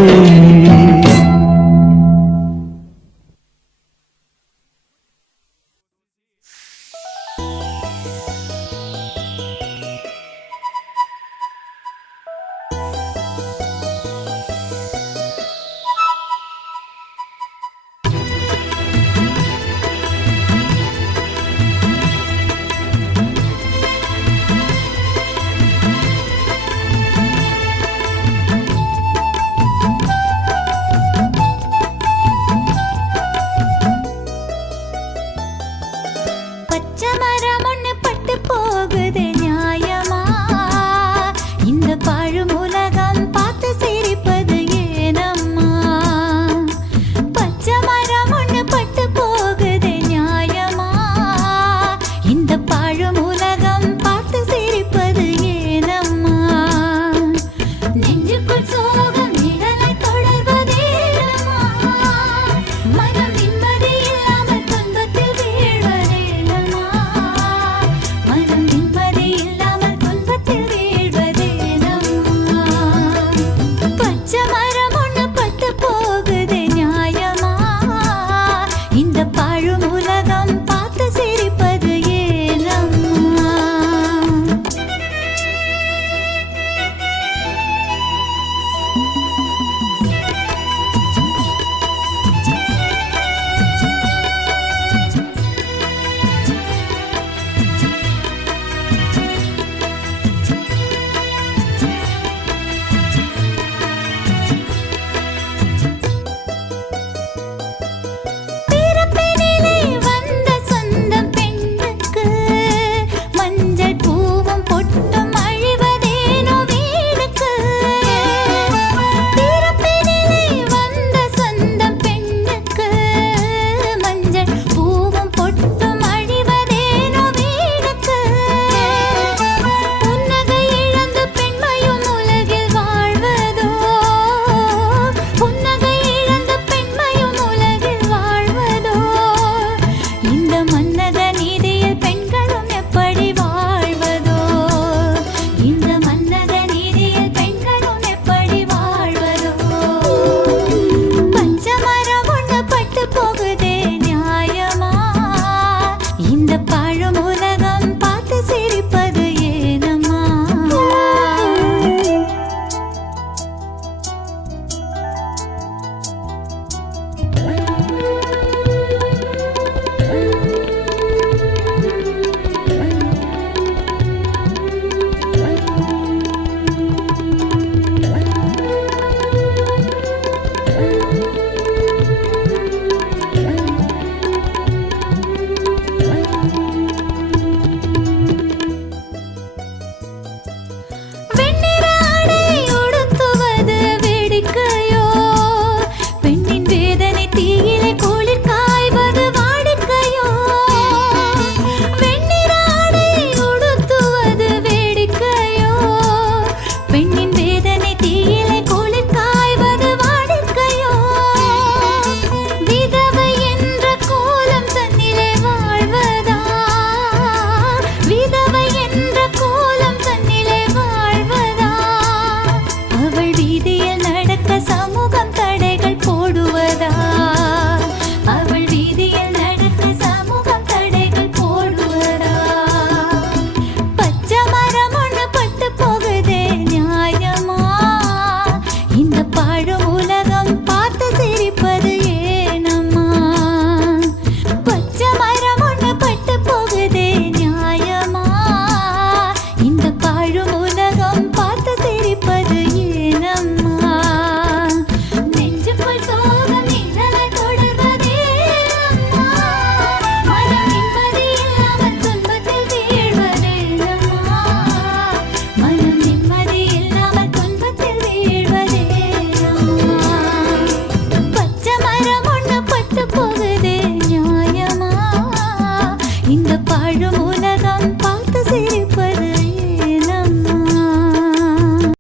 பச்சை மரம் ஒண்ணு பட்டு போகுதே,